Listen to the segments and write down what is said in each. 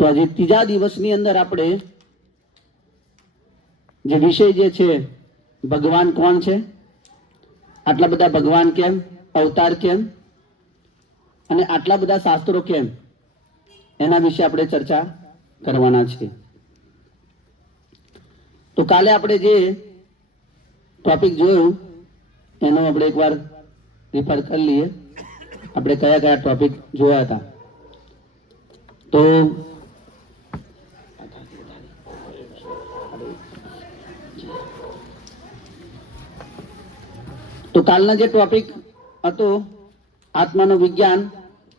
તો આજે ત્રીજા દિવસની અંદર આપણે જે વિષય જે છે ભગવાન કોણ છે, આટલા બધા ભગવાન કેમ, અવતાર કેમ અને આટલા બધા શાસ્ત્રો કેમ, એના વિશે આપણે ચર્ચા કરવાના છે. તો કાલે આપણે જે ટોપિક જોયું એનો આપણે એકવાર રિફર કરી લઈએ. આપણે કયા કયા ટોપિક જોયા હતા. તો કાલના જે ટોપિક હતો આત્માનું વિજ્ઞાન,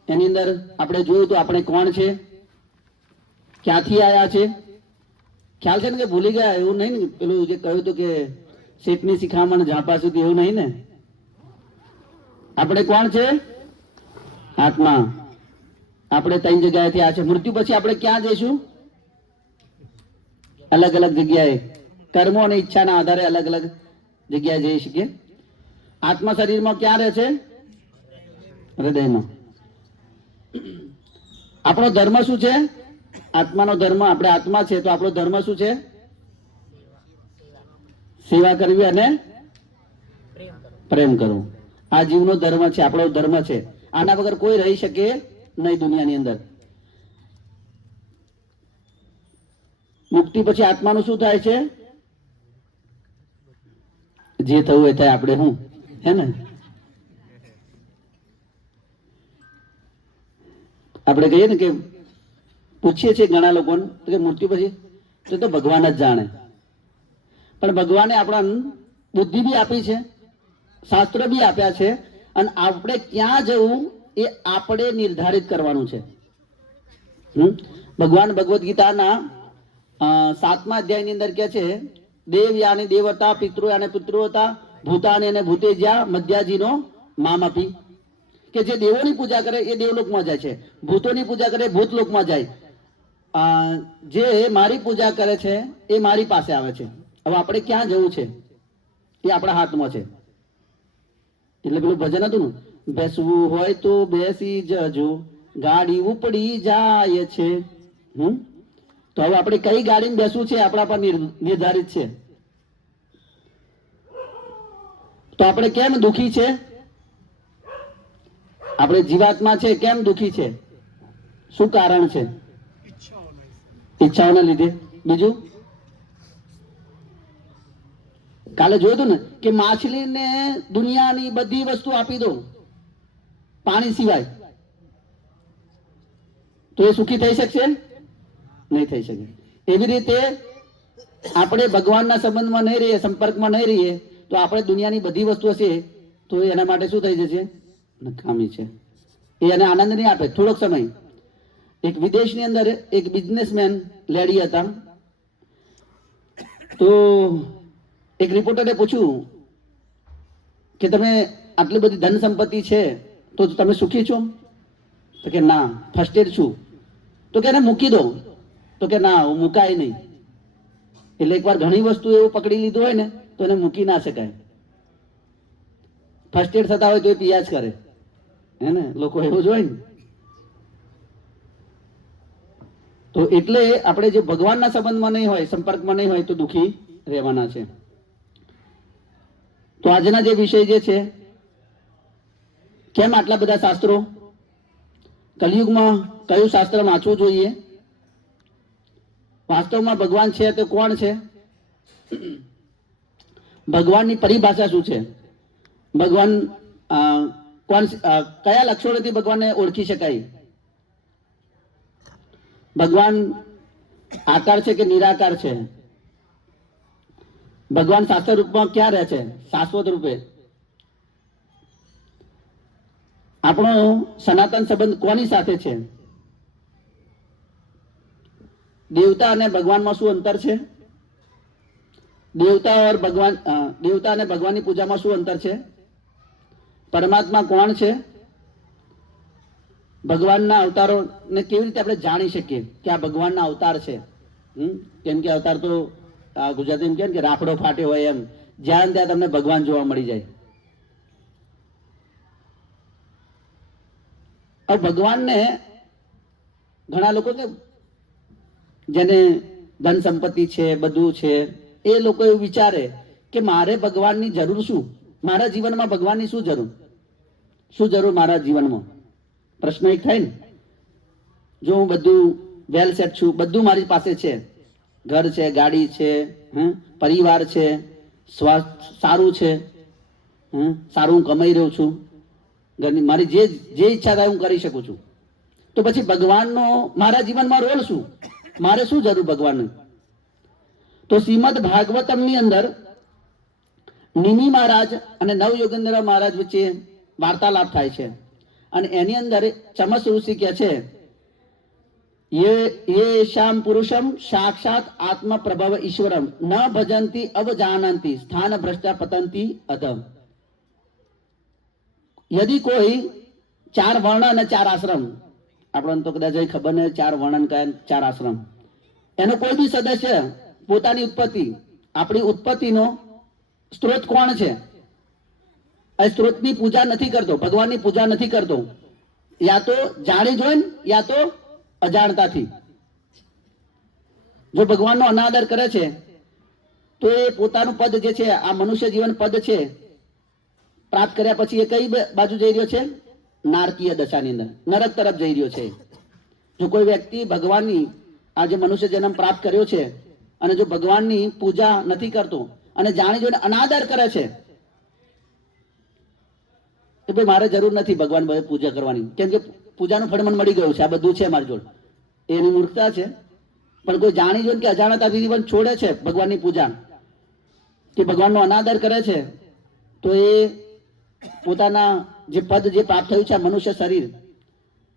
એની અંદર આપણે જોયું તો આપણે કોણ છે, ક્યાંથી આવ્યા છે. ખ્યાલ છે ને કે ભૂલી ગયા? એવું નહીં ને, પેલું જે કહ્યું હતું કે શેઠની શિખામણ ઝાંપા સુધી, એવું નહીં ને? આપણે કોણ છે? આત્મા. આપણે 3 જગ્યાએથી આ છે. મૃત્યુ પછી આપણે ક્યાં જઈશું? અલગ અલગ જગ્યાએ, કર્મો અને ઈચ્છાના આધારે અલગ અલગ જગ્યાએ જઈ શકીએ. આત્મા શરીરમાં ક્યાં રહે છે? હૃદયમાં. આપણો ધર્મ શું છે? આત્માનો ધર્મ, આપણે આત્મા છે તો આપણો ધર્મ શું છે? સેવા કરવી અને પ્રેમ કરવો. આ જીવનો ધર્મ છે, આપણો ધર્મ છે. આના વગર કોઈ રહી શકે નહીં દુનિયાની અંદર. મુક્તિ પછી આત્માનું શું થાય છે? જે થવું એ થાય, આપણે હું હે ને, આપણે કહીએ ને કે પૂછીએ છીએ ઘણા લોકોને કે મૃત્યુ પછી, તો ભગવાન જ જાણે. પણ ભગવાને આપણા બુદ્ધિ બી આપી છે, શાસ્ત્ર બી આપ્યા છે, અને આપણે ક્યાં જવું એ આપણે નિર્ધારિત કરવાનું છે. ભગવાન ભગવદ્ ગીતાના 7મા અધ્યાયની અંદર કહે છે, દેવ યાની દેવતા, પિતૃ યાને પિતૃતા, ભૂતાની અને ભૂતેજ્યા, મધ્યાજીનો મામપી. કે જે દેવોની પૂજા કરે એ દેવલોકમાં જાય છે, ભૂતોની પૂજા કરે ભૂતલોકમાં જાય, જે મારી પૂજા કરે છે એ મારી પાસે આવે છે. હવે આપણે ક્યાં જવું છે એ આપણા હાથમાં છે. એટલે પેલું ભજન હતું ને, બેસવું હોય તો બેસી જજો, ગાડી ઉપડી જાય છે. તો હવે આપણે કઈ ગાડીમાં બેસવું છે આપણા પર નિર્ધારિત છે. તો આપણે કેમ દુખી છે? આપણે જીવાત્મા છે કેમ દુખી છે? શું કારણ છે? ઈચ્છાઓના લીધે. બીજું, કાલે જોયું હતું ને કે માછલીને દુનિયાની બધી વસ્તુ આપી દો પાણી સિવાય, તો એ સુખી થઈ શકશે? નહીં થઈ શકે. એવી રીતે આપણે ભગવાનના સંબંધમાં નહીં રહીએ, સંપર્કમાં નહીં રહીએ, તો આપણે દુનિયાની બધી વસ્તુ હશે તો એના માટે શું થઈ જશે? નકામી છે. એ એને આનંદ નહીં આપે. થોડોક સમય એક વિદેશની અંદર એક બિઝનેસમેન લેડી હતા. તો એક રિપોર્ટરે પૂછ્યું કે તમે આટલી બધી ધન સંપત્તિ છે તો તમે સુખી છો? તો કે ના, ફર્સ્ટેડ છું. તો કે એને મૂકી દો. તો કે ના, હું મુકાય નહીં. એટલે એકવાર ઘણી વસ્તુ એવું પકડી લીધું હોય ને તો એને મૂકી ના શકાય. ફર્સ્ટેડ થતા હોય તો એ પિયા જ કરે, હે ને? લોકો એવું જ હોય ને. તો એટલે આપણે જે ભગવાનના સંબંધમાં નહીં હોય, સંપર્કમાં નહીં હોય, તો દુખી રહેવાના છે. તો આજના જે વિષય જે છે, કેમ આટલા બધા શાસ્ત્રો? કલયુગમાં કયું શાસ્ત્ર વાંચવું જોઈએ? વાસ્તવમાં ભગવાન છે તો કોણ છે? ભગવાનની પરિભાષા શું છે? ભગવાન કોણ? કયા લક્ષણોથી ભગવાનને ઓળખી શકાય? ભગવાન આકાર છે કે નિરાકાર છે? ભગવાન શાસ્ત્ર રૂપમાં ક્યાં રહે છે? શાશ્વત રૂપે. આપણો સનાતન સંબંધ કોની સાથે છે? દેવતા અને ભગવાનમાં શું અંતર છે? દેવતા અને ભગવાનની પૂજામાં શું અંતર છે? પરમાત્મા કોણ છે? ભગવાનના અવતારોને કેવી રીતે આપણે જાણી શકીએ કે આ ભગવાનના અવતાર છે? કેમ કે અવતાર તો ગુજરાતીમાં કહે કે રાફડો ફાટ્યો હોય એમ, જ્યાં ત્યાં તમને ભગવાન જોવા મળી જાય. હવે ભગવાનને ઘણા લોકો કે જેને ધન સંપત્તિ છે, બધું છે, એ લોકો એવું વિચારે કે મારે ભગવાનની જરૂર શું, મારા જીવનમાં ભગવાનની શું જરૂર મારા જીવનમાં. પ્રશ્ન એક થાય ને, જો હું બધું વેલ સેટ છું, બધું મારી પાસે છે, ઘર છે, ગાડી છે, પરિવાર છે, સ્વાસ્થ્ય સારું છે, સારું હું કમાઈ રહ્યો છું, ઘરની મારી જે ઈચ્છા થાય હું કરી શકું છું, તો પછી ભગવાનનો મારા જીવનમાં રોલ શું, મારે શું જરૂર ભગવાનની. તો શ્રીમદ ભાગવતમની અંદર નિમિ મહારાજ અને નવયોગેન્દ્ર મહારાજ વચ્ચે વાર્તાલાપ થાય છે, અને એની અંદર ચમસ ઋષિ કહે છે, યેષામ પુરુષમ સાક્ષાત આત્મ પ્રભવ ઈશ્વરમ ન ભજંતી અવજાનંતી સ્થાન ભ્રષ્ટા પતંતી અધમ. યદિ કોઈ 4 વર્ણ અને 4 આશ્રમ, આપણને તો કદાચ ખબર નહીં 4 વર્ણ કયા 4 આશ્રમ, એનો કોઈ બી સદસ્ય પોતાની ઉત્પત્તિ, આપણી ઉત્પત્તિનો સ્ત્રોત કોણ છે, એ સ્ત્રોતની પૂજા નથી કરતો, ભગવાનની પૂજા નથી કરતો, યા તો જાણી જોઈને યા તો અજાણતાથી. જો ભગવાનનો અનાદર કરે છે તો એ પોતાનું પદ જે છે, આ મનુષ્ય જીવન પદ છે, પ્રાપ્ત કર્યા પછી એ કઈ બાજુ જઈ રહ્યો છે, નારકીય દશાની અંદર, નરક તરફ જઈ રહ્યો છે. જો કોઈ વ્યક્તિ ભગવાનની આ જે મનુષ્ય જન્મ પ્રાપ્ત કર્યો છે અને જો ભગવાનની પૂજા નથી કરતો અને જાણી જોઈને અનાદર કરે છે કે ભાઈ મારે જરૂર નથી ભગવાન પૂજા કરવાની, કેમ કે પૂજાનું ફળ મને મળી ગયું છે, આ બધું છે મારી જોડે, એની મૂર્ખતા છે. પણ કોઈ જાણી જોઈને કે અજાણતાથી પણ છોડે છે ભગવાનની પૂજા, કે ભગવાનનો અનાદર કરે છે, તો એ પોતાના જે પદ જે પ્રાપ્ત થયું છે, મનુષ્ય શરીર,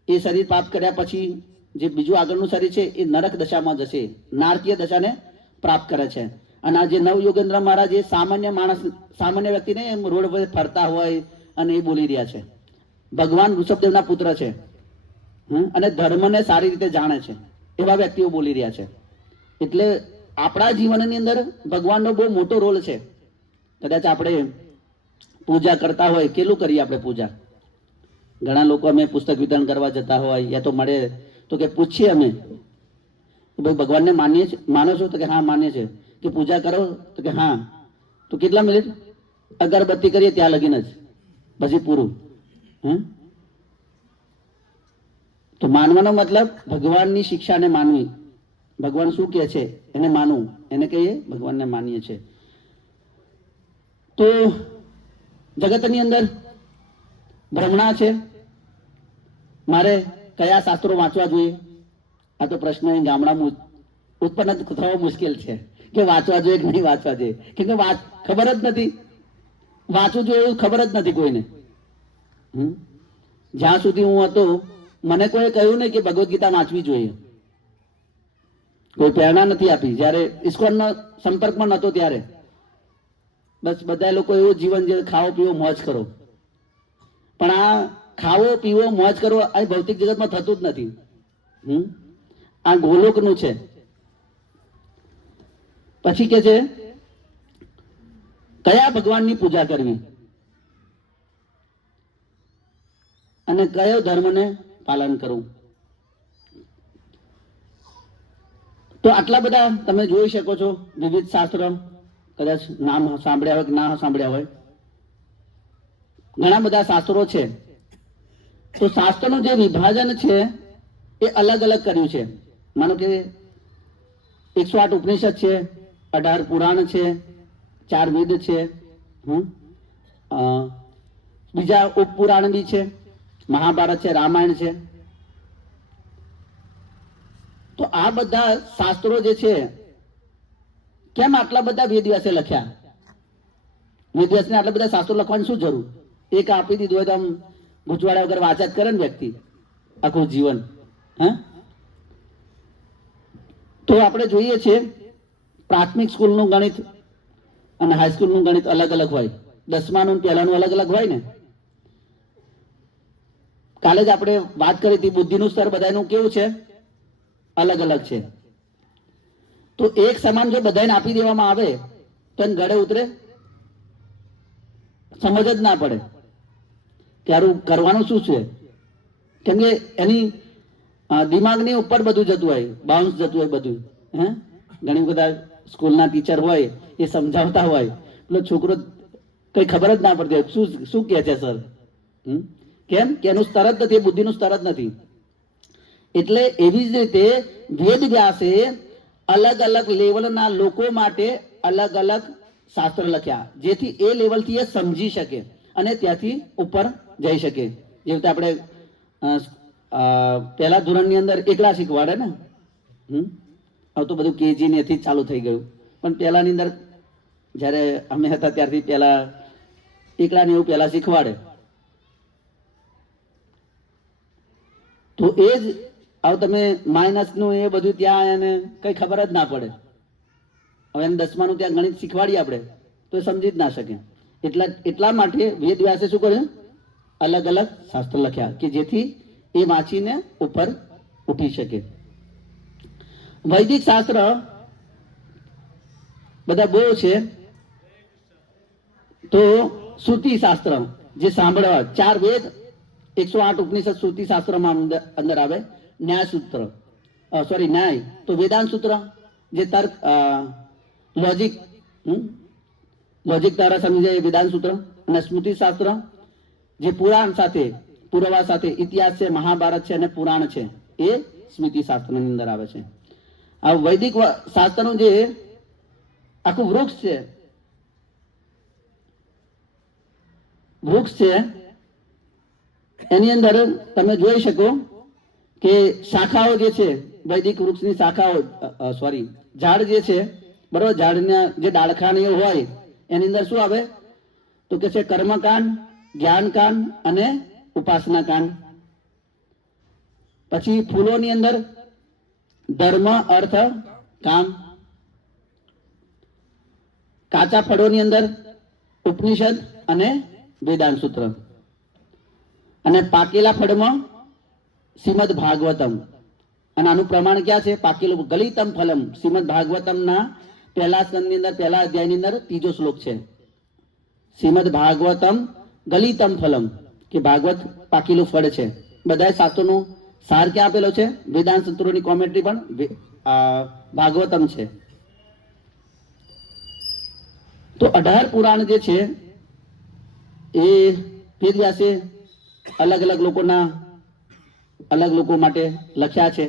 એ શરીર પ્રાપ્ત કર્યા પછી જે બીજું આગળનું શરીર છે એ નરક દશામાં જશે, નારકીય દશાને પ્રાપ્ત કરે છે. અને આ જે નવયોગેન્દ્ર મહારાજ એ સામાન્ય માણસ, સામાન્ય વ્યક્તિને એમ રોડ પર ફરતા હોય અને એ બોલી રહ્યા છે, ભગવાન ઋષભદેવના પુત્ર છે અને ધર્મને સારી રીતે જાણે છે, એવા વ્યક્તિઓ બોલી રહ્યા છે. એટલે આપણા જીવનની અંદર ભગવાનનો બહુ મોટો રોલ છે. કદાચ આપણે પૂજા કરતા હોય, કેટલું કરીએ આપણે પૂજા, ઘણા લોકો અમે પુસ્તક વિતરણ કરવા જતા હોય યા તો મળે તો કે પૂછીએ અમે કે ભાઈ ભગવાનને માનીએ છીએ, માનો છો, તો કે હા માનીએ છીએ. કે પૂજા કરો, તો કે હા. તો કેટલા મિનિટ અગરબત્તી કરીએ ત્યાં લગીને જ, પછી પૂરું. તો માનવાનો મતલબ ભગવાનની શિક્ષાને માનવી, ભગવાન શું કહે છે એને માનવું, એને કહીએ ભગવાનને માનીએ છીએ. તો જગતની અંદર ભ્રમણા છે, મારે કયા શાસ્ત્રો વાંચવા જોઈએ, આ તો પ્રશ્ન ગામડામાં ઉત્પન્ન થવો મુશ્કેલ છે કે વાંચવા જોઈએ કે નહીં વાંચવા જોઈએ, કેમ કે ખબર જ નથી, વાંચવું જોઈએ એવું ખબર જ નથી કોઈને. જ્યાં સુધી હું હતો મને કોઈ કહ્યું નહીં કે ભગવદ્ ગીતા વાંચવી જોઈએ, કોઈ પ્રેરણા નથી આપી. જ્યારે ઇસ્કોનના સંપર્કમાં નહોતો ત્યારે બસ બધા લોકો એવું જીવન જે ખાઓ પીવો મોજ કરો, પણ આ ખાવો પીવો મોજ કરો આ ભૌતિક જગતમાં થતું જ નથી, આ ગોલોકનું છે. પછી કે છે કયા ભગવાનની પૂજા કરવી અને કયો ધર્મને પાલન કરવું. તો આટલા બધા તમે જોઈ શકો છો વિવિધ શાસ્ત્ર, કદાચ નામ સાંભળ્યા હોય કે ના સાંભળ્યા હોય, ઘણા બધા શાસ્ત્રો છે. તો શાસ્ત્રનું જે વિભાજન છે એ અલગ અલગ કર્યું છે. માનો કે 108 ઉપનિષદ છે, 18 પુરાણ છે, 4 વેદ છે, બીજા ઉપપુરાણ બી છે, મહાભારત છે, રામાયણ છે. તો આ બધા શાસ્ત્રો જે છે, કેમ આટલા બધા વેદવ્યાસે લખ્યા? વેદવ્યાસને આટલા બધા શાસ્ત્રો લખવાની શું જરૂર? એક આપી દીધું હોય તો આમ ગૂંચવાડા વગર વાંચા જ કરે ને વ્યક્તિ આખું જીવન. તો આપણે જોઈએ છીએ પ્રાથમિક સ્કૂલનું ગણિત અને હાઈસ્કૂલનું ગણિત અલગ અલગ હોય, 10માનું પહેલાનું અલગ અલગ હોય ને. કાલે જ આપણે વાત કરી હતી, બુદ્ધિનું સ્તર બધાનું કેવું છે, અલગ અલગ છે. તો એક સમાન જો બધાને આપી દેવામાં આવે તો એને ગળે ઉતરે? સમજ જ ના પડે કે આનું કરવાનું શું છે. કેમ કે એની દિમાગની ઉપર બધું જતું હોય, બાઉન્સ જતું હોય બધું. હે ઘણી બધા સ્કૂલના ટીચર હોય એ સમજાવતા હોય, પેલો છોકરો કઈ ખબર જ ના પડતી હોય શું શું કહે છે સર. કેમ કે એનું સ્તર જ નથી, બુદ્ધિનું સ્તર જ નથી. એટલે એવી જ રીતે વેદ વ્યાસે અલગ અલગ લેવલના લોકો માટે અલગ અલગ શાસ્ત્ર લખ્યા, જેથી એ લેવલથી એ સમજી શકે અને ત્યાંથી ઉપર જઈ શકે. જે રીતે આપણે પહેલા ધોરણની અંદર એકલા શીખવાડે ને. હવે તો બધું કેજી ને એથી ચાલુ થઈ ગયું, પણ પહેલાની અંદર જ્યારે અમે હતા ત્યારથી પહેલા એકલા ને એવું પહેલા શીખવાડે. તો એ જ હવે તમે માઇનસનું એ બધું ત્યાં એને કઈ ખબર જ ના પડે. હવે એને 10માનું ત્યાં ગણિત શીખવાડીએ આપણે તો એ સમજી જ ના શકે. એટલા માટે વેદ વ્યાસે શું કર્યું, અલગ અલગ શાસ્ત્ર લખ્યા કે જેથી એ વાંચીને ઉપર ઉઠી શકે. વૈદિક શાસ્ત્ર બધા બહુ છે. તો શ્રુતિ શાસ્ત્ર જે સાંભળવા, 4 વેદ 108 ઉપનિષદ શ્રુતિ શાસ્ત્રમાં અંદર આવે. ન્યાય સૂત્ર, સોરી ન્યાય તો વેદાંત સૂત્ર જે તર્ક લોજિક દ્વારા સમજાય વેદાંત સૂત્ર. અને સ્મૃતિ શાસ્ત્ર જે પુરાણ સાથે પુરાવા સાથે ઇતિહાસ છે, મહાભારત છે અને પુરાણ છે, એ સ્મૃતિ શાસ્ત્રની અંદર આવે છે. આ વૈદિક શાસ્ત્રનું જે આખું વૃક્ષ છે એની અંદર તમે જોઈ શકો કે શાખાઓ જે છે, વૈદિક વૃક્ષની શાખાઓ, સોરી ઝાડ જે છે બરોબર, ઝાડના જે ડાળખાને હોય એની અંદર શું આવે તો કે છે કર્મકાંડ, જ્ઞાનકાંડ અને ઉપાસના કાંડ. પછી ફૂલોની અંદર ધર્મ, અર્થ, કામ. કાચા ફળોની અંદર ઉપનિષદ અને વેદાંત સૂત્ર. અને પાકેલા ફળમાં શ્રીમદ ભાગવતમ. અને આનું પ્રમાણ ક્યાં છે? પાકેલું ગલિતમ ફલમ. શ્રીમદ ભાગવતમના પહેલા સ્કંદની અંદર પહેલા અધ્યાયની અંદર 3જો શ્લોક છે. શ્રીમદ ભાગવતમ ગલિતમ ફલમ, કે ભાગવત પાકેલું ફળ છે. બધા શાસ્ત્રોનો સાર ક્યાં આપેલો છે? વેદાંત સૂત્રોની કોમેન્ટ્રી પણ ભાગવતમ છે. તો 18 પુરાણ જે છે એ વેદ વ્યાસે અલગ અલગ લોકોના અલગ લોકો માટે લખ્યા છે.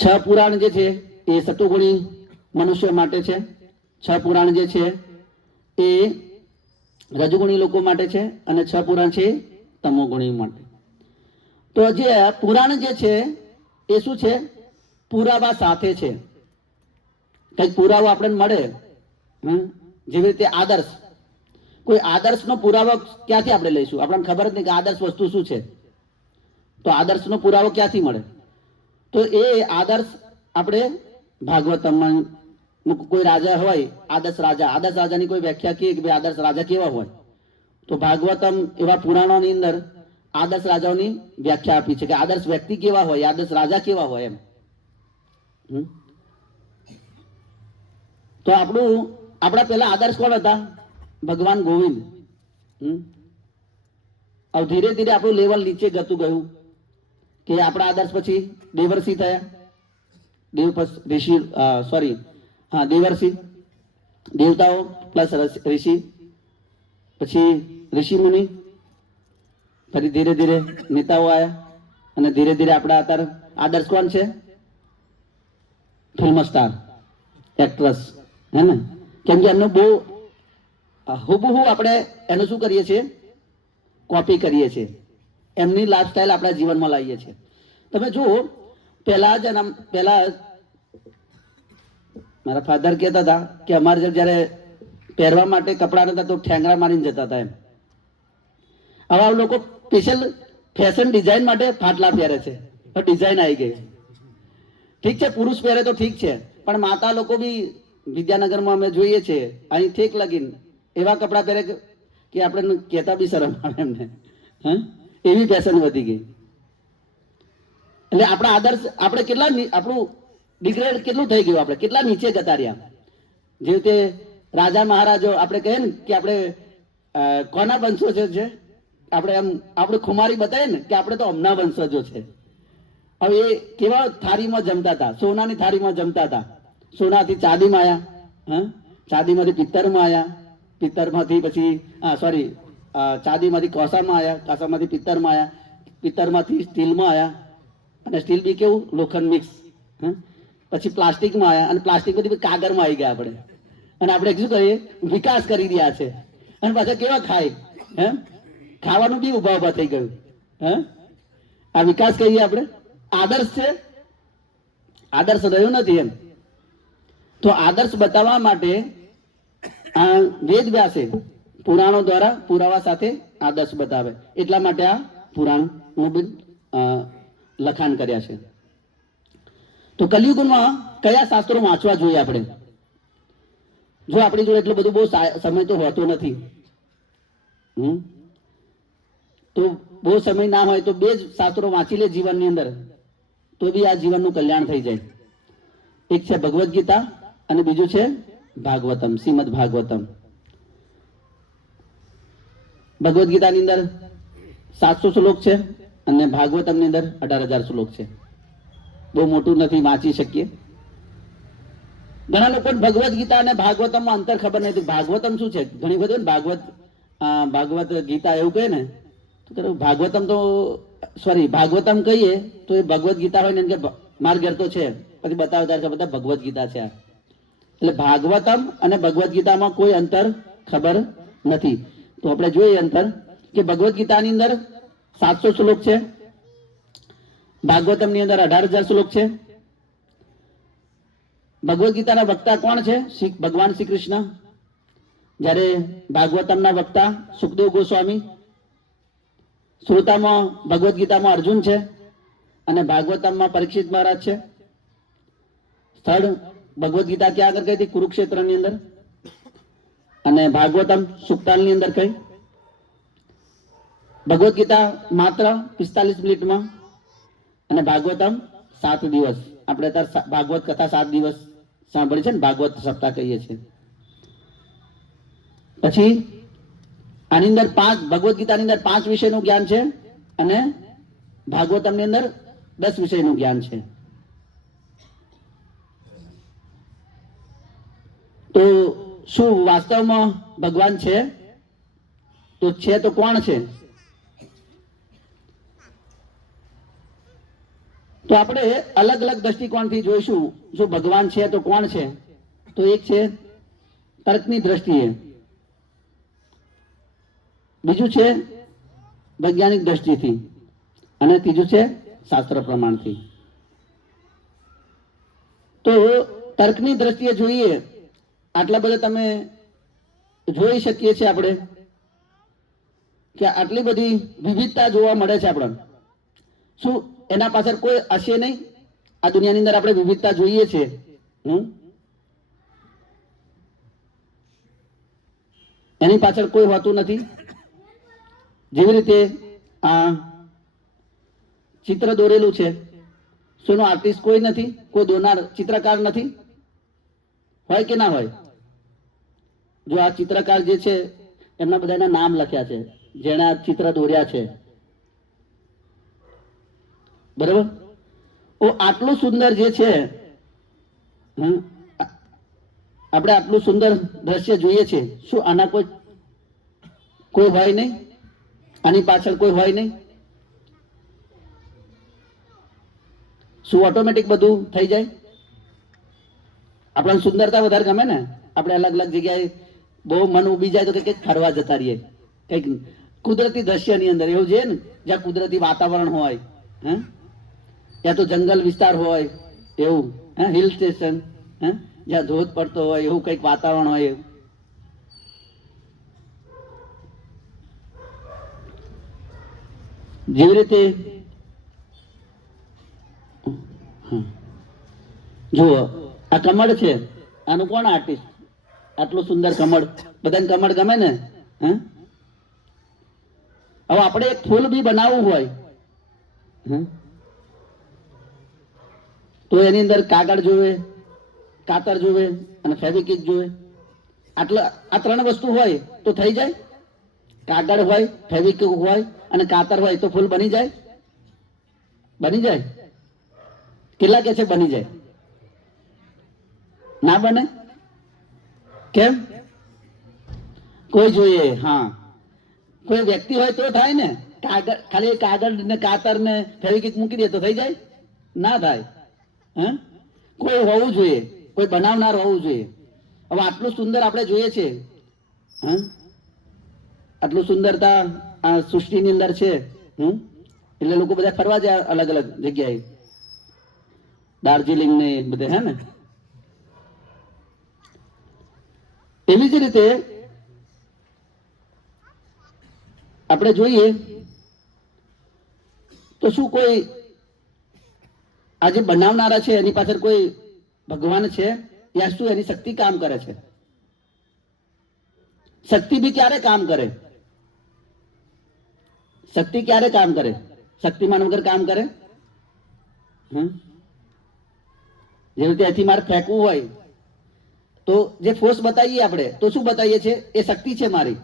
6 પુરાણ જે છે એ સતુગુણી મનુષ્યો માટે છે. 6 પુરાણ જે છે એ રજુગુણી લોકો માટે છે અને 6 પુરાણ છે તમોગુણી માટે. તો જે પુરાણ જે છે એ શું છે? પુરાવા સાથે છે. કઈક પુરાવો આપણને મળે, જેવી રીતે આદર્શ, કોઈ આદર્શનો પુરાવો ક્યાંથી આપણે લઈશું? આપણને ખબર જ નહીં કે આદર્શ વસ્તુ શું છે. તો આદર્શનો પુરાવો ક્યાંથી મળે? તો એ આદર્શ આપણે ભાગવતમાં કોઈ રાજા હોય, આદર્શ રાજાની કોઈ વ્યાખ્યા કે ભાઈ આદર્શ રાજા કેવા હોય, તો ભાગવતમ એવા પુરાણોની અંદર આદર્શ રાજાઓની વ્યાખ્યા આપી છે કે આદર્શ વ્યક્તિ કેવા હોય, આદર્શ રાજા કેવા હોય એમ. તો આપણા પેલા આદર્શ કોણ હતા? ભગવાન ગોવિંદ. હવે ધીરે ધીરે આપણું લેવલ નીચે જતું ગયું કે આપણા આદર્શ પછી દેવર્ષિ થયા, દેવર્ષિ, દેવતાઓ પ્લસ ઋષિ, પછી ઋષિ મુનિ, ફરી ધીરે ધીરે નેતાઓ આવ્યા અને ધીરે ધીરે આપણા અત્યારે આદર્શ કોણ છે? ફિલ્મ સ્ટાર, એક્ટ્રેસ, હે ને? કેમ કે એમનું બહુ હુબહુ આપણે એનું શું કરીએ છીએ? કોપી કરીએ છીએ. એમની લાઈફસ્ટાઈલ આપણા જીવનમાં લાવીએ છીએ. તમે જુઓ, પહેલા મારા ફાધર કહેતા હતા કે અમારે જયારે પહેરવા માટે કપડા નતા તો ઠેંગડા મારીને જતા હતા એમ. હવે લોકો સ્પેશિયલ ફેશન ડિઝાઇન માટે ફાટલા પહેરે છે, ડિઝાઇન આવી ગઈ. ઠીક છે, પુરુષ પહેરે તો ઠીક છે, પણ માતા લોકો બી વિદ્યાનગરમાં અમે જોઈએ છે અહીં ઠેક લગીન એવા કપડા પહેરે કે આપણે કહેતા બી શરમ આવે એમને. એવી ફેશન વધી ગઈ. એટલે આપણા આદર્શ આપણે કેટલા આપણું ડિગ્રેડ કેટલું થઈ ગયું, આપણે કેટલા નીચે જતા રહ્યા. જે રીતે રાજા મહારાજો આપણે કહીએ ને કે આપણે કોના વંશજો છે? આપણે એમ આપણે ખુમારી બતાવીએ ને કે આપણે તો અમના વંશજો છે. હવે એ કેવા થાળીમાં જમતા હતા? સોનાની થાળીમાં જમતા હતા. સોનાથી ચાંદીમાં આવ્યા, હા, ચાંદીમાંથી પિત્તરમાં આવ્યા, પિત્તરમાંથી પછી સોરી ચાંદીમાંથી કોસામાં આવ્યા, કોસામાંથી પિત્તરમાં આવ્યા, પિત્તરમાંથી સ્ટીલમાં આવ્યા, અને સ્ટીલ બી કેવું લોખંડ મિક્સ, પછી પ્લાસ્ટિકમાં આવ્યા, અને પ્લાસ્ટિકમાંથી કાગળમાં આવી ગયા આપણે. અને આપણે શું કરીએ? વિકાસ કરી રહ્યા છે. અને પાછા કેવા ખાય, હે, ખાવાનું બી ઉભા ઉભા થઈ ગયું. હે, આ વિકાસ કહીએ આપણે. આદર્શ છે, આદર્શ રહ્યો નથી એમ. તો આદર્શ બતાવવા માટે આ વેદ વ્યાસે પુરાણો દ્વારા પુરાવા સાથે આદર્શ બતાવે, એટલા માટે આ પુરાણનું બી લખાણ કર્યા છે. તો કલિયુગમાં કયા શાસ્ત્રો વાંચવા જોઈએ આપણે? જો આપણી જોડે એટલો બધો બહુ સમય તો હોતો નથી, તો બહુ સમય ના હોય તો 2 જ શાસ્ત્રો વાંચી લે જીવનની અંદર, તો બી આ જીવનનું કલ્યાણ થઈ જાય. એક છે ભગવદ્ ગીતા અને બીજું છે ભાગવતમ, શ્રીમદ ભાગવતમ. ભગવદ્ ગીતાની અંદર 700 શ્લોક છે અને ભાગવતમની અંદર 18,000 શ્લોક છે. બહુ મોટું નથી, વાંચી શકીએ. ઘણા લોકોને ભગવદ્ ગીતા અને ભાગવતમમાં અંતર ખબર નથી. ભાગવતમ શું છે? ઘણી બધું ને ભાગવત ગીતા એવું કહે ને, તો ભાગવતમ તો સોરી ભાગવતમ કહીએ તો એ ભગવદ્ ગીતા હોય ને કે માર ઘેર તો છે, પછી બતાવતા છે બધા ભગવદ્ ગીતા છે. એટલે ભાગવતમ અને ભગવદ્ ગીતામાં કોઈ અંતર ખબર નથી. તો આપણે જોઈએ અંતર કે ભગવદ્ ગીતાની અંદર 700 શ્લોક છે, ભાગવતમની અંદર 18,000 શ્લોક છે. ભગવદ્ ગીતાના વક્તા કોણ છે? ભગવાન શ્રી કૃષ્ણ. જ્યારે ભાગવતમના વક્તા સુખદેવ ગોસ્વામી, શ્રોતામાં ભગવદ્ ગીતામાં અર્જુન છે અને ભાગવતમમાં પરીક્ષિત મહારાજ છે. સ્થળ ભગવદ્ ગીતા ક્યાં આગળ કઈ હતી? કુરુક્ષેત્રની અંદર. અને ભાગવતમ સુક્તાલની અંદર કઈ? ભગવદ્ ગીતા માત્ર 45 મિનિટમાં અને ભાગવતમ 7 દિવસ. આપણે અત્યારે ભાગવત કથા 7 દિવસ સાંભળી છે ને, ભાગવત સપ્તાહ કહીએ છીએ. પછી આની અંદર 5 ભગવદ્ ગીતાની અંદર 5 વિષયનું જ્ઞાન છે અને ભાગવતમની અંદર 10 વિષયનું જ્ઞાન છે. તો શું વાસ્તવમાં ભગવાન છે? તો છે તો કોણ છે? તો આપણે અલગ અલગ દ્રષ્ટિકોણથી જોઈશું. જો ભગવાન છે તો કોણ છે? તો એક છે તર્કની દ્રષ્ટિએ, બીજું છે વૈજ્ઞાનિક દ્રષ્ટિથી, અને ત્રીજું છે શાસ્ત્ર પ્રમાણથી. તો તર્કની દ્રષ્ટિએ જોઈએ, આટલા બધા તમે જોઈ શકીએ છીએ આપણે કે આટલી બધી વિવિધતા જોવા મળે છે આપણને. શું એના પાછળ કોઈ હશે નહીં? આ દુનિયાની અંદર આપણે વિવિધતા જોઈએ છીએ, એની પાછળ કોઈ હોતું નથી. જેવી રીતે આ ચિત્ર દોરેલું છે, શું એનો આર્ટિસ્ટ કોઈ નથી? કોઈ દોરનાર ચિત્રકાર નથી? હોય કે ના હોય? જો આ ચિત્રકાર જે છે એમના બધાના નામ લખ્યા છે, જેણે આ ચિત્ર દોર્યા છે, બરાબર? ઓ આટલું સુંદર જે છે, આપણે આટલું સુંદર દ્રશ્ય જોઈએ છે, શું આના કોઈ હોય નહીં? આની પાછળ કોઈ હોય નહીં? શું ઓટોમેટિક બધું થઈ જાય? આપણને સુંદરતા વધારે ગમે ને, આપણે અલગ અલગ જગ્યાએ બહુ મન ઉભી જાય તો કંઈક ફરવા જતા રહીએ, કંઈક કુદરતી દ્રશ્યની અંદર. એવું છે ને જ્યાં કુદરતી વાતાવરણ હોય, ત્યાં તો જંગલ વિસ્તાર હોય એવું, હિલ સ્ટેશન, જ્યાં ધોધ પડતો હોય એવું કંઈક વાતાવરણ હોય. જેવી રીતે જુઓ આ કમળ છે, આનું કોણ આર્ટિસ્ટ? આટલું સુંદર કમળ, બધાને કમળ ગમે ને? હવે આપણે એક ફૂલ બી બનાવવું હોય તો એની અંદર કાગળ જોવે, કાતર જોવે અને ફેવિક્વિક જોવે. આ 3 વસ્તુ હોય તો થઈ જાય? કાગળ હોય, ફેવિક્વિક હોય અને કાતર હોય તો ફૂલ બની જાય? બની જાય? કેટલા કે છે બની જાય? ના બને? કેમ? કોઈ જોઈએ, હા, કોઈ વ્યક્તિ હોય તો થાય ને. કાગળ, ખાલી કાગળ ને કાતર ને ફેવિક્વિક મૂકી દે તો થઈ જાય? ના થાય. હે? કોઈ હોવું જોઈએ, કોઈ બનાવનાર હોવું જોઈએ. હવે આટલું સુંદર આપણે જોઈએ છે, હા, આટલું સુંદરતા આ સૃષ્ટિની અંદર છે. એટલે લોકો બધા ફરવા જાય અલગ અલગ જગ્યાએ, દાર્જિલિંગ ને બધે, હે ને. એવી જ રીતે આપણે જોઈએ તો શું કોઈ આજે બનાવનારા છે એની પાછળ કોઈ ભગવાન છે યા શું એની શક્તિ કામ કરે છે? શક્તિ બી ક્યારે કામ કરે? શક્તિ ક્યારે કામ કરે? શક્તિમાન વગર કામ કરે? જેવી રીતે અહીંથી મારે ફેંકવું હોય તો જે ફોર્સ બતાવીએ આપણે તો શું બતાવીએ છીએ? એ શક્તિ છે મારી.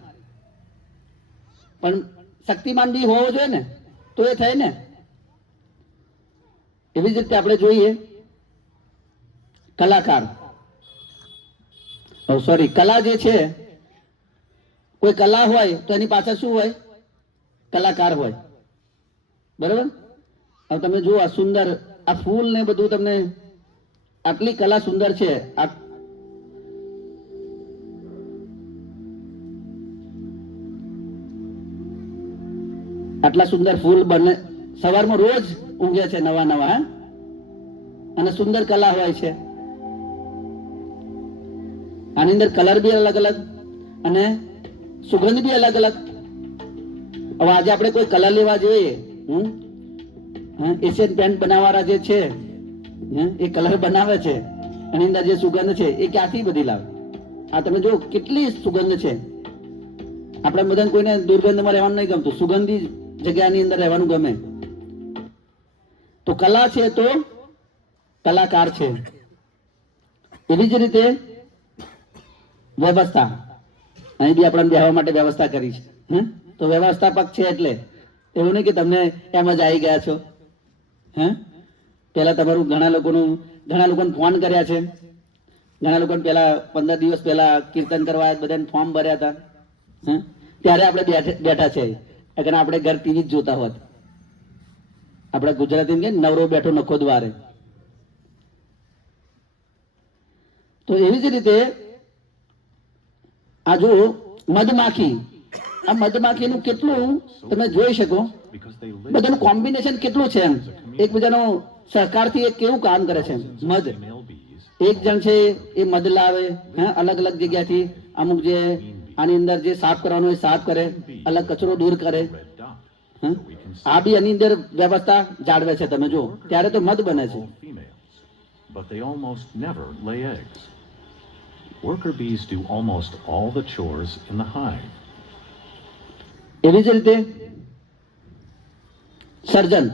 પણ શક્તિમાન બી હોવો જોઈએ ને તો એ થાય ને. એવી જ રીતે આપણે જોઈએ કલાકાર, સોરી, કલા જે છે, કોઈ કલા હોય તો એની પાછળ શું હોય? કલાકાર હોય. બરાબર? હવે તમે જુઓ આ સુંદર આ ફૂલ ને બધું, તમને આટલી કલા સુંદર છે. આટલા સુંદર ફૂલ બને સવારમાં રોજ ઉગે છે નવા નવા, હે, અને સુંદર કલા હોય છે. આની અંદર કલર બી અલગ અલગ અને સુગંધ બી અલગ અલગ. હવે આજે આપણે કોઈ કલર લેવા જોઈએ, એશિયન પેન્ટ બનાવવાળા જે છે એ કલર બનાવે છે, એની અંદર જે સુગંધ છે એ ક્યાંથી બધી લાવે? આ તમે જો કેટલી સુગંધ છે. આપણે બધાને કોઈને દુર્ગંધમાં રહેવાનું નહીં ગમતું, સુગંધી જગ્યાની અંદર રહેવાનું ગમે. તો કલા છે તો કલાકાર છે. એવી જ રીતે વ્યવસ્થા, અહીં બી આપણને બેહવા માટે વ્યવસ્થા કરી છે. તો વ્યવસ્થાપક છે એટલે એવું નહીં કે તમને એમ જ આવી ગયા છો. પેલા તમારું ઘણા લોકોને ફોન કર્યા છે, ઘણા લોકોને પેલા 15 દિવસ પહેલા કીર્તન કરવા બધાને ફોર્મ ભર્યા હતા, ત્યારે આપણે બેઠા છે. અગર આપણે ઘર ટીવી જ જોતા હોત, આપણે ગુજરાતી કે નવરો બેઠો નખો દ્વારે. તો એવી જ રીતે આ જો મધમાખી, આ મધમાખીનું કેટલું તમે જોઈ શકો, બધાનું કોમ્બિનેશન કેટલું છે. એમ એકબીજાનો સહકારથી એક કેવું કામ કરે છે. મધ, એક જણ છે એ મધ લાવે, અલગ અલગ જગ્યાથી, અમુક જે આની અંદર જે સાફ કરવાનું એ સાફ કરે, અલગ કચરો દૂર કરે. આ બી એની અંદર વ્યવસ્થા જાળવે છે. તમે જો ત્યારે તો મધ બને છે. But they almost never lay eggs. Worker bees do almost all the chores in the hive. એવી જ રીતે સર્જન,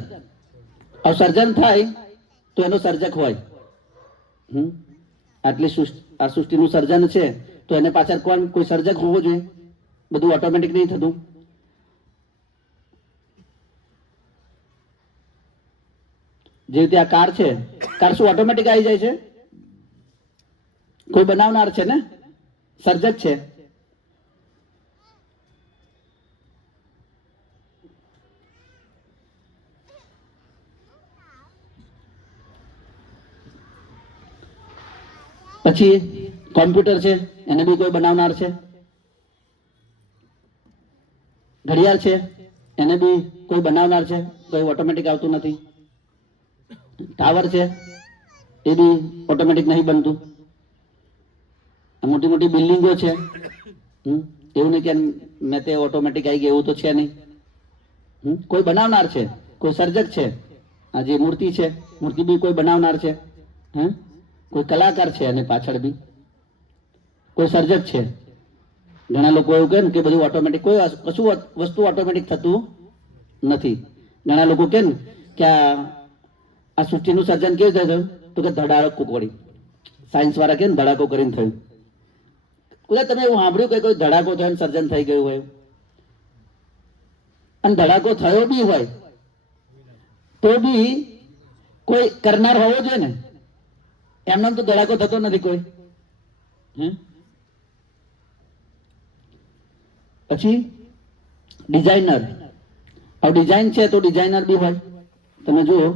સર્જન થાય તો એનો સર્જક હોય. આટલી આ સૃષ્ટિનું સર્જન છે તો એને પાછળ કોઈ સર્જક હોવો જોઈએ. બધું ઓટોમેટિક નહીં થતું. જે રીતે આ કાર છે, કાર શું ઓટોમેટિક આવી જાય છે? કોઈ બનાવનાર છે ને, સર્જક છે. પછી કોમ્પ્યુટર છે, એને બી કોઈ બનાવનાર છે. ઘડિયાળ છે, એને બી કોઈ બનાવનાર છે, કોઈ ઓટોમેટિક આવતું નથી. ટાવર છે, એ બી ઓટોમેટિક નહીં બનતું. મોટી મોટી બિલ્ડિંગો છે, એવું નહીં કે મેં તે ઓટોમેટિક આવી ગયું, એવું તો છે નહીં. કોઈ બનાવનાર છે, કોઈ સર્જક છે. આ જે મૂર્તિ છે, મૂર્તિ બી કોઈ બનાવનાર છે. કોઈ કલાકાર છે અને પાછળ બી કોઈ સર્જક છે. ઘણા લોકો એવું કહે ને કે બધું ઓટોમેટિક, કોઈ કશું વસ્તુ ઓટોમેટિક થતું નથી. ઘણા લોકો કહે ને કે આ સૃષ્ટિનું સર્જન કેવી રીતે થયું? તો કે ધડાકો કરી, સાયન્સ વાળા કે ધડાકો કરીને થયું. તમે એવું સાંભળ્યું કે કોઈ ધડાકો થયો સર્જન થઈ ગયું હોય? અને ધડાકો થયો બી હોય તો બી કોઈ કરનાર હોવો જોઈએ ને. એમનામ તો ધડાકો થતો નથી કોઈ. પછી ડિઝાઇનર. હવે ડિઝાઇન છે તો ડિઝાઇનર બી હોય. તમે જુઓ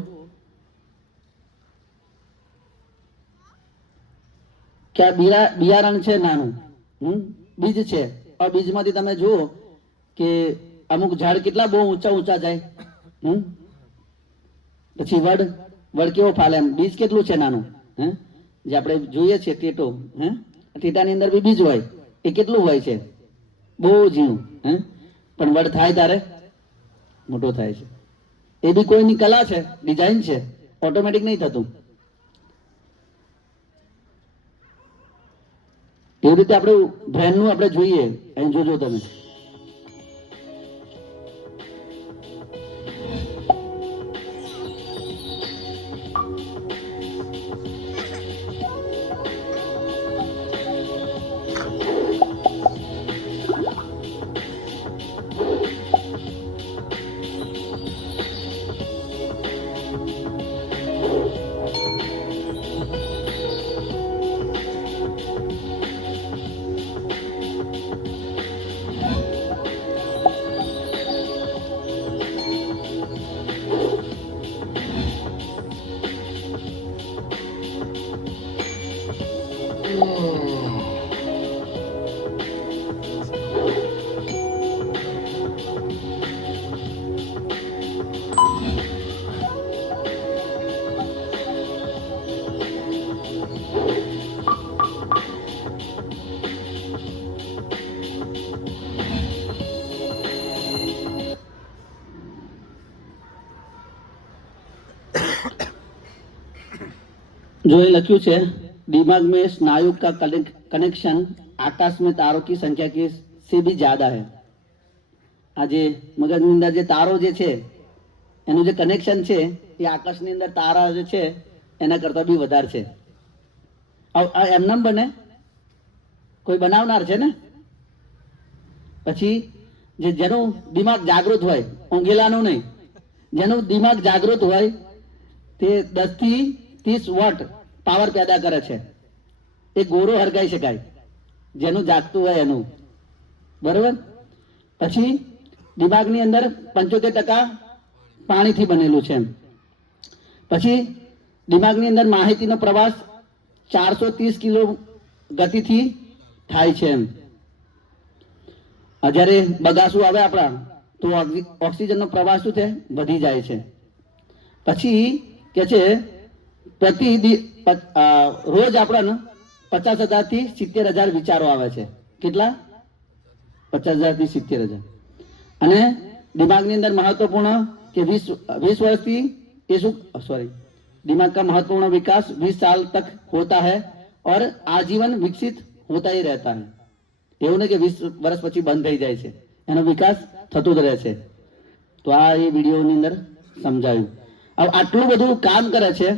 કે આ બિયારણ છે નાનું, બીજ છે. આ બીજમાંથી તમે જુઓ કે અમુક ઝાડ કેટલા બહુ ઊંચા ઊંચા જાય. પછી વડ કેવો ફાલે, એમ બીજ કેટલું છે નાનું. જે આપણે જોઈએ છીએ ટેટો, ટેટાની અંદર બી બીજ હોય, એ કેટલું હોય છે, બહુ ઝીણું. પણ વડ થાય ત્યારે મોટો થાય છે. એ બી કોઈની કલા છે, ડિઝાઇન છે, ઓટોમેટિક નહીં થતું. એવી રીતે આપણે બ્રેનનું આપણે જોઈએ. અહીં જોજો તમે, जो ये लख्યું છે दिमाग में स्नायु का कनेक्शन आकाश में तारों की संख्या के से भी ज्यादा है. આજે મગજની અંદર જે તારો જે છે એનું જે કનેક્શન છે એ આકાશની અંદર તારા જે છે એના કરતા બી વધારે છે. એમનામ બને, કોઈ બનાવનાર છે ને. પછી જેનું દિમાગ જાગૃત હોય, ઊંઘેલાનું નહીં, જેનું દિમાગ જાગૃત હોય તે 10 થી 30 વોટ પાવર પેદા કરે છે. એ ગોરો હરગાઈ શકાય, જેનું જાગતું હોય એનું. બરોબર. પછી દિમાગની અંદર 75% પાણીથી બનેલું છે. પછી દિમાગની અંદર માહિતીનો પ્રવાસ 430 કિલો ગતિથી થાય છે. જ્યારે બગાસું આવે આપણા તો ઓક્સિજનનો પ્રવાસ શું છે, વધી જાય છે. પછી કે છે રોજ આપણને 50,000 થી 70,000 વિચારો આવે છે. કેટલા? 50,000 થી 70,000. અને दिमाग ની અંદર મહત્વપૂર્ણ કે 20 વર્ષથી ये दिमाग का महत्वपूर्ण विकास 20 साल तक होता है और आजीवन विकसित होता ही रहता है. એવું નહીં કે 20 વર્ષ પછી બંધ થઈ જાય છે, એનો વિકાસ થતો જ રહે છે. તો આ એ વિડીયોની અંદર સમજાયું. હવે આટલું બધું કામ કરે છે,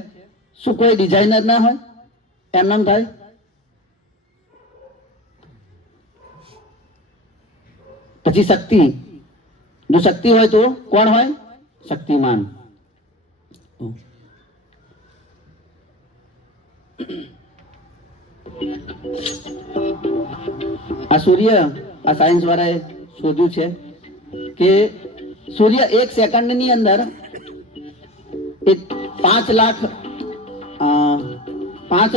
શું કોઈ ડિઝાઇનર ના હોય? એમ નામ થાય? પછી શક્તિ. જો શક્તિ હોય તો કોણ હોય? શક્તિમાન. આ સૂર્ય, આ સાયન્સ વાળાએ શોધ્યું છે કે સૂર્ય 1 સેકન્ડની અંદર 5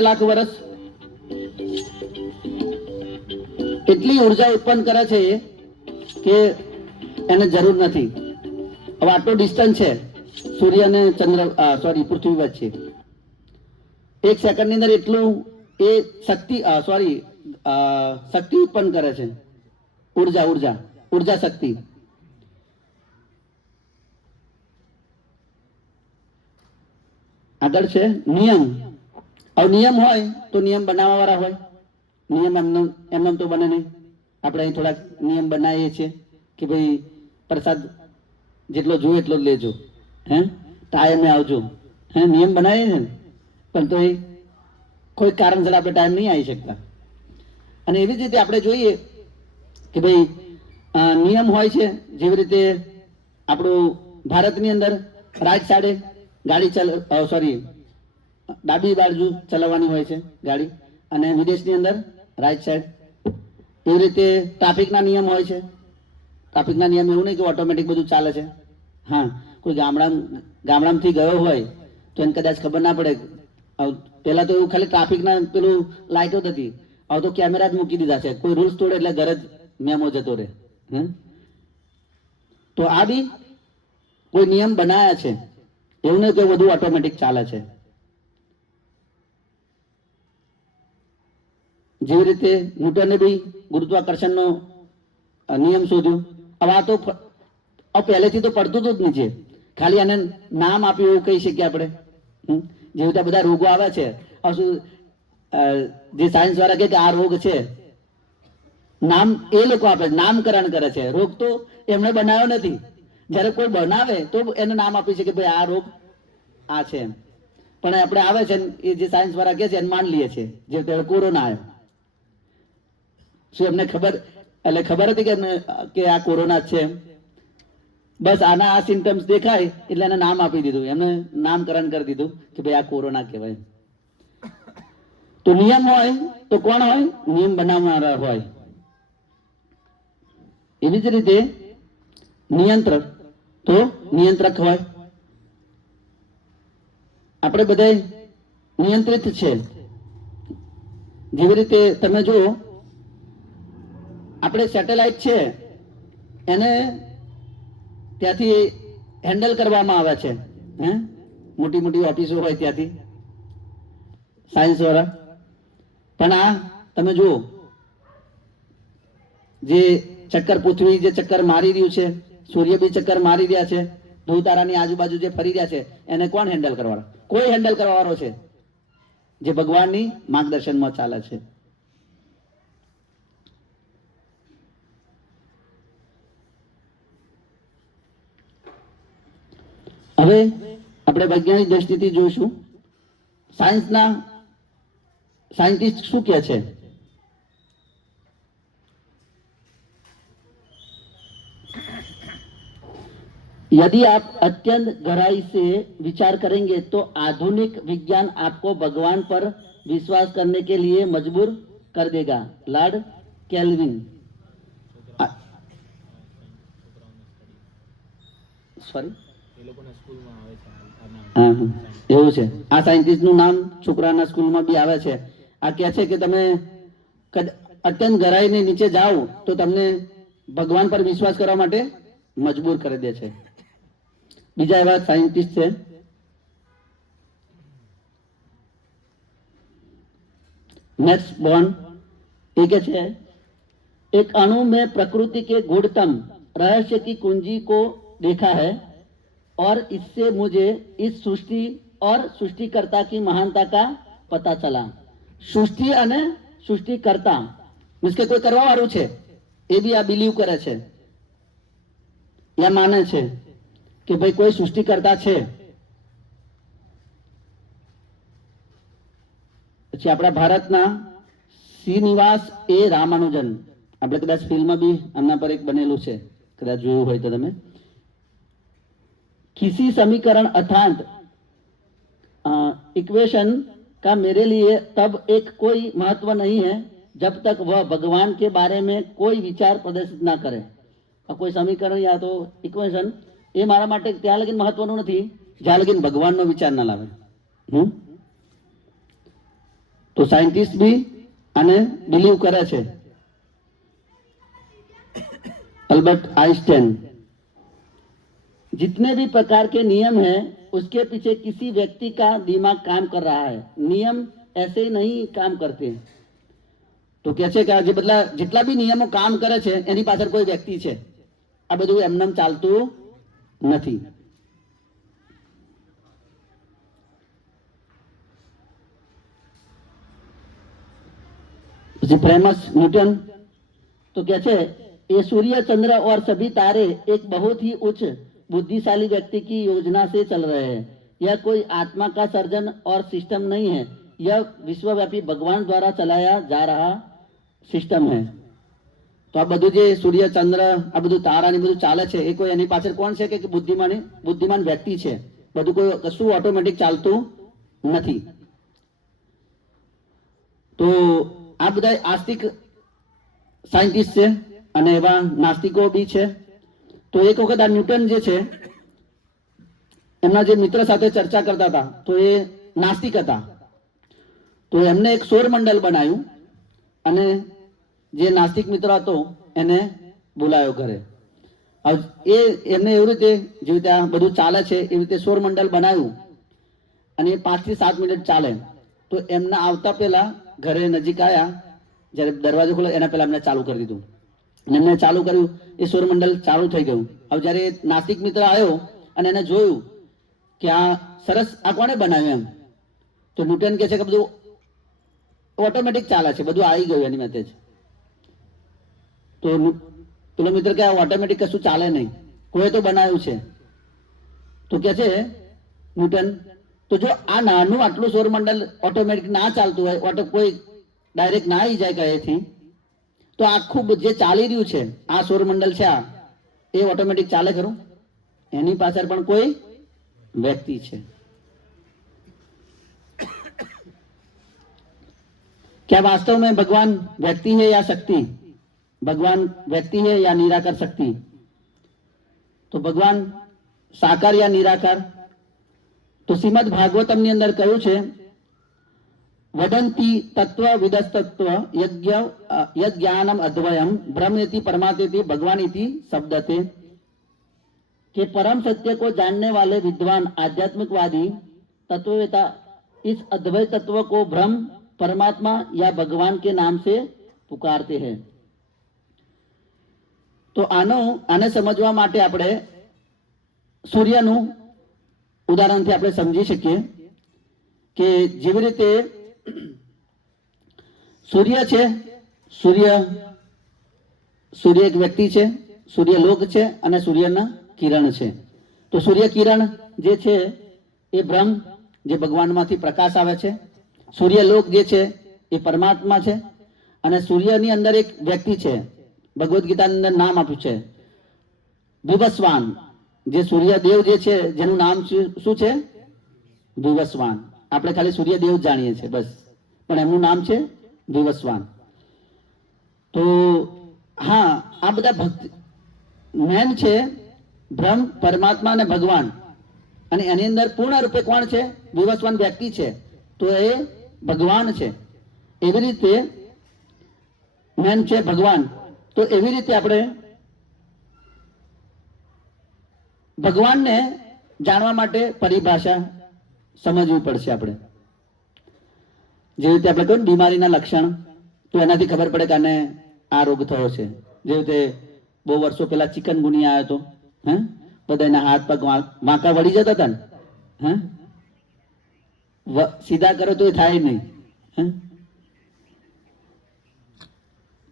લાખ વર્ષ એટલી ઉર્જા ઉત્પન્ન કરે છે કે એને જરૂર નથી. હવે આટલો ડિસ્ટન્સ છે સૂર્ય અને પૃથ્વી વચ્ચે. 1 સેકન્ડની અંદર એટલું એ શક્તિ ઉત્પન્ન કરે છે. ઉર્જા શક્તિ. આગળ છે નિયમ. હવે નિયમ હોય તો નિયમ બનાવવા વાળા હોય. નિયમ એમને તો બને નહીં. આપણે અહીં થોડાક નિયમ બનાવીએ છીએ કે ભાઈ પ્રસાદ જેટલો જોઈએ એટલો જ લેજો, ટાઈમે આવજો, નિયમ બનાવીએ છે ને. પણ તો એ કોઈ કારણસર આપણે ટાઈમ નહીં આવી શકતા. અને એવી જ રીતે આપણે જોઈએ કે ભાઈ નિયમ હોય છે. જેવી રીતે આપણું ભારતની અંદર રાઈટ સાઈડે ગાડી ડાબી બાજુ ચલાવવાની હોય છે ગાડી, અને વિદેશની અંદર રાઈટ સાઈડ. એવી રીતે ટ્રાફિકના નિયમ હોય છે. ટ્રાફિકના નિયમ એવું નહીં કે ઓટોમેટિક બધું ચાલે છે. હા, કોઈ ગામડામાંથી ગયો હોય તો એને કદાચ ખબર ના પડે. પહેલા તો એવું ખાલી ટ્રાફિકના પેલું લાઇટો જ હતી, હવે તો કેમેરા જ મૂકી દીધા છે. કોઈ રૂલ્સ તોડે એટલે ઘરે જ મેમો જતો રહે. તો આ બી કોઈ નિયમ બનાયા છે, એવું નહીં કે બધું ઓટોમેટિક ચાલે છે. જેવી રીતે ન્યૂટને બી ગુરુત્વાકર્ષણનો નિયમ શોધ્યો. હવે આ તો પહેલેથી તો પડતું હતું જ નીચે, ખાલી આને નામ આપ્યું એવું કહી શકીએ આપણે. જેવી રીતે બધા રોગો આવે છે, શું જે સાયન્સ વાળા કહે કે આ રોગ છે, નામ એ લોકો આપે, નામકરણ કરે છે. રોગ તો એમણે બનાવ્યો નથી. જ્યારે કોઈ બનાવે તો એને નામ આપી છે કે ભાઈ આ રોગ આ છે. પણ આપણે આવે છે એ જે સાયન્સ વાળા કહે છે એને માન લઈએ છીએ. જે કોરોના આવ્યો, શું એમને ખબર હતી કે આ કોરોના છે? બસ આના આ સિમ્ટમ્સ દેખાય એટલે એને નામ આપી દીધું, એમને નામકરણ કરી દીધું કે ભાઈ આ કોરોના કહેવાય. તો નિયમ હોય તો કોણ હોય? નિયમ બનાવનારા હોય. એવી જ રીતે નિયંત્રક તો નિયંત્રક હોય. આપણે બધા નિયંત્રિત છે. જેવી રીતે તમે જુઓ, આપણે સેટેલાઇટ છે એને ત્યાંથી હેન્ડલ કરવામાં આવે છે. મોટી મોટી ઓફિસો હોય ત્યાંથી સાયન્સ વાળા. પણ આ તમે જુઓ, જે ચક્કર પૃથ્વી જે ચક્કર મારી રહ્યું છે, સૂર્ય બી ચક્કર મારી રહ્યા છે, ધ્રુવ તારાની આજુબાજુ જે ફરી રહ્યા છે, એને કોણ હેન્ડલ કરવાવાળો? કોઈ હેન્ડલ કરવાવાળો છે જે ભગવાનની માર્ગદર્શનમાં ચાલે છે. હવે આપણે વૈજ્ઞાનિક દ્રષ્ટિથી જોઈશું, સાયન્ટિસ્ટ શું કહે છે. यदि आप अत्यंत गहराई से विचार करेंगे तो आधुनिक विज्ञान आपको भगवान पर विश्वास करने के लिए मजबूर कर देगा. Lord kelvin. सॉरी, એવું છે. આ સાયન્ટિસ્ટ નું નામ છોકરાના સ્કૂલમાં બી આવે છે. આ કહે છે કે તમે અત્યંત ગહરાઈને નીચે જાઓ તો તમને ભગવાન પર વિશ્વાસ કરવા માટે મજબૂર કરી દે છે. બીજા એવા સાયન્ટિસ્ટ છે, मैक्स बॉर्न. ये क्या है? एक अणु में प्रकृति के गूढ़तम रहस्य की कुंजी को देखा है और इससे मुझे इस सृष्टि और सृष्टिकर्ता की महानता का पता चला. सृष्टि અને સૃષ્ટિકર્તા મીન્સ કે કોઈ કરવા વાળું છે એ બી આ બિલીવ કરે છે, યા માને છે કે ભાઈ કોઈ સૃષ્ટિકર્તા છે. પછી આપણા ભારતના શ્રીનિવાસ એ રામાનુજન, આપણે કદાચ ફિલ્મ બી આમના પર એક બનેલું છે, કદાચ જોયું હોય તો તમે. किसी समीकरण अर्थात इक्वेशन का मेरे लिए तब एक कोई महत्व नहीं है जब तक वह भगवान के बारे में कोई विचार प्रदर्शित ना करे. કોઈ સમીકરણ યા તો ઇક્વેશન એ મારા માટે ત્યાં લગીન મહત્વનું નથી જ્યાં લગીન ભગવાનનો વિચાર ના લાવે. તો સાયન્ટિસ્ટ બી આને બિલીવ કરે છે. Albert Einstein. जितने भी प्रकार के नियम हैं उसके पीछे किसी व्यक्ति का दिमाग काम कर रहा है. नियम ऐसे नहीं काम करते. तो કહે છે કે આ જે બદલા જેટલા બી નિયમો કામ કરે છે એની પાછળ કોઈ વ્યક્તિ છે. આ બધું એમનેમ ચાલતું નથી. પછી પ્રેમસ न्यूटन तो क्या है, ये सूर्य चंद्र और सभी तारे एक बहुत ही उच्च बुद्धिशाली व्यक्ति की योजना से चल रहे हैं. यह कोई आत्मा का सर्जन और सिस्टम नहीं है, यह विश्वव्यापी भगवान द्वारा चलाया जा रहा सिस्टम है. તો આ બધું જે સૂર્ય ચંદ્ર આ બધું તારા ને બધું ચાલે છે એ કોઈ એની પાછળ કોણ છે કે બુદ્ધિમાન વ્યક્તિ છે. બધું કોઈ કશું ઓટોમેટિક ચાલતું નથી. તો આ બધા આસ્તિક સાયન્ટિસ્ટ છે અને એવા નાસ્તિકો બી છે. તો એક વખત આ ન્યૂટન જે છે એમના જે મિત્ર સાથે ચર્ચા કરતા હતા તો એ નાસ્તિક હતા. તો એમને એક સૌરમંડળ બનાવ્યું અને જે નાસ્તિક મિત્ર હતો એને બોલાયો ઘરે. હવે એમને એવી રીતે જેવી રીતે આ બધું ચાલે છે એવી રીતે સૌરમંડળ બનાવ્યું અને 5 થી 7 મિનિટ ચાલે. તો એમના આવતા પહેલા ઘરે નજીક આવ્યા, જ્યારે દરવાજો ખોલ્યો એના પહેલા એમને ચાલુ કરી દીધું અને એમને ચાલુ કર્યું, એ સૌરમંડળ ચાલુ થઈ ગયું. હવે જ્યારે નાસ્તિક મિત્ર આવ્યો અને એને જોયું કે આ સરસ, આ કોણે બનાવ્યું એમ, તો ન્યૂટન કહે છે કે બધું ઓટોમેટિક ચાલે છે, બધું આવી ગયું એની માટે જ. તો પેલો મિત્ર કે આ ઓટોમેટિક કશું ચાલે નહીં, કોઈ તો બનાવ્યું છે. તો કે છે ન્યૂટન, તો જો આ નાનું આટલું સૌરમંડળ ઓટોમેટિક ના ચાલતું હોય, કોઈ ડાયરેક્ટ ના આવી જાય કહેથી, તો આખું જે ચાલી રહ્યું છે આ સૌરમંડળ છે આ એ ઓટોમેટિક ચાલે ખરું? એની પાછળ પણ કોઈ વ્યક્તિ છે. क्या वास्तव में भगवान व्यक्ति है या शक्ति? भगवान व्यक्ति है या निराकार शक्ति? तो भगवान साकार या निराकार? तो श्रीमद भागवतम ની અંદર કહ્યું છે વદંતી તત્વ વિદસ્તત્વ યજ્ઞાનમ અદ્વયમ બ્રહ્મેતિ પરમાત્મેતિ ભગવાનિતિ શબ્દતે, कि परम सत्य को जानने वाले विद्वान आध्यात्मिकवादी तत्ववेता इस अद्वैत तत्व को ब्रह्म, परमात्मा या भगवान के नाम से पुकारते हैं. तो आने समझवा માટે આપણે સૂર્યનું ઉદાહરણથી આપણે સમજી શકીએ કે જેવી રીતે સૂર્ય છે, સૂર્ય એક વ્યક્તિ છે, સૂર્યલોક છે અને સૂર્યના કિરણ છે. તો સૂર્ય કિરણ જે છે એ બ્રહ્મ, જે ભગવાનમાંથી પ્રકાશ આવે છે. સૂર્યલોક જે છે એ પરમાત્મા છે અને સૂર્યની અંદર એક વ્યક્તિ છે, ભગવદ્ ગીતાની અંદર નામ આપ્યું છે વિવસ્વાન. જે સૂર્યદેવ જે છે જેનું નામ શું છે? વિવસ્વાન. આપણે ખાલી સૂર્યદેવ જાણીએ છીએ બસ, પણ એમનું નામ છે વિવસ્વાન. તો હા, આ બધા ભક્તિ મેન છે બ્રહ્મ, પરમાત્મા અને ભગવાન, અને એની અંદર પૂર્ણ રૂપે કોણ છે? વિવસ્વાન વ્યક્તિ છે, તો એ ભગવાન છે. એવી રીતે મેન છે ભગવાન. તો એવી રીતે આપણે ભગવાનને જાણવા માટે પરિભાષા સમજવી પડશે. આપણે જેવી રીતે આપણે કહ્યું બીમારીના લક્ષણ, તો એનાથી ખબર પડે કે આને આ રોગ થયો છે. જેવી રીતે બહુ વર્ષો પહેલા ચિકનગુનિયા આવ્યો હતો, બધા એના હાથ પગ વાંકા વળી જતા હતા ને, સીધા કરો તો એ થાય નહીં.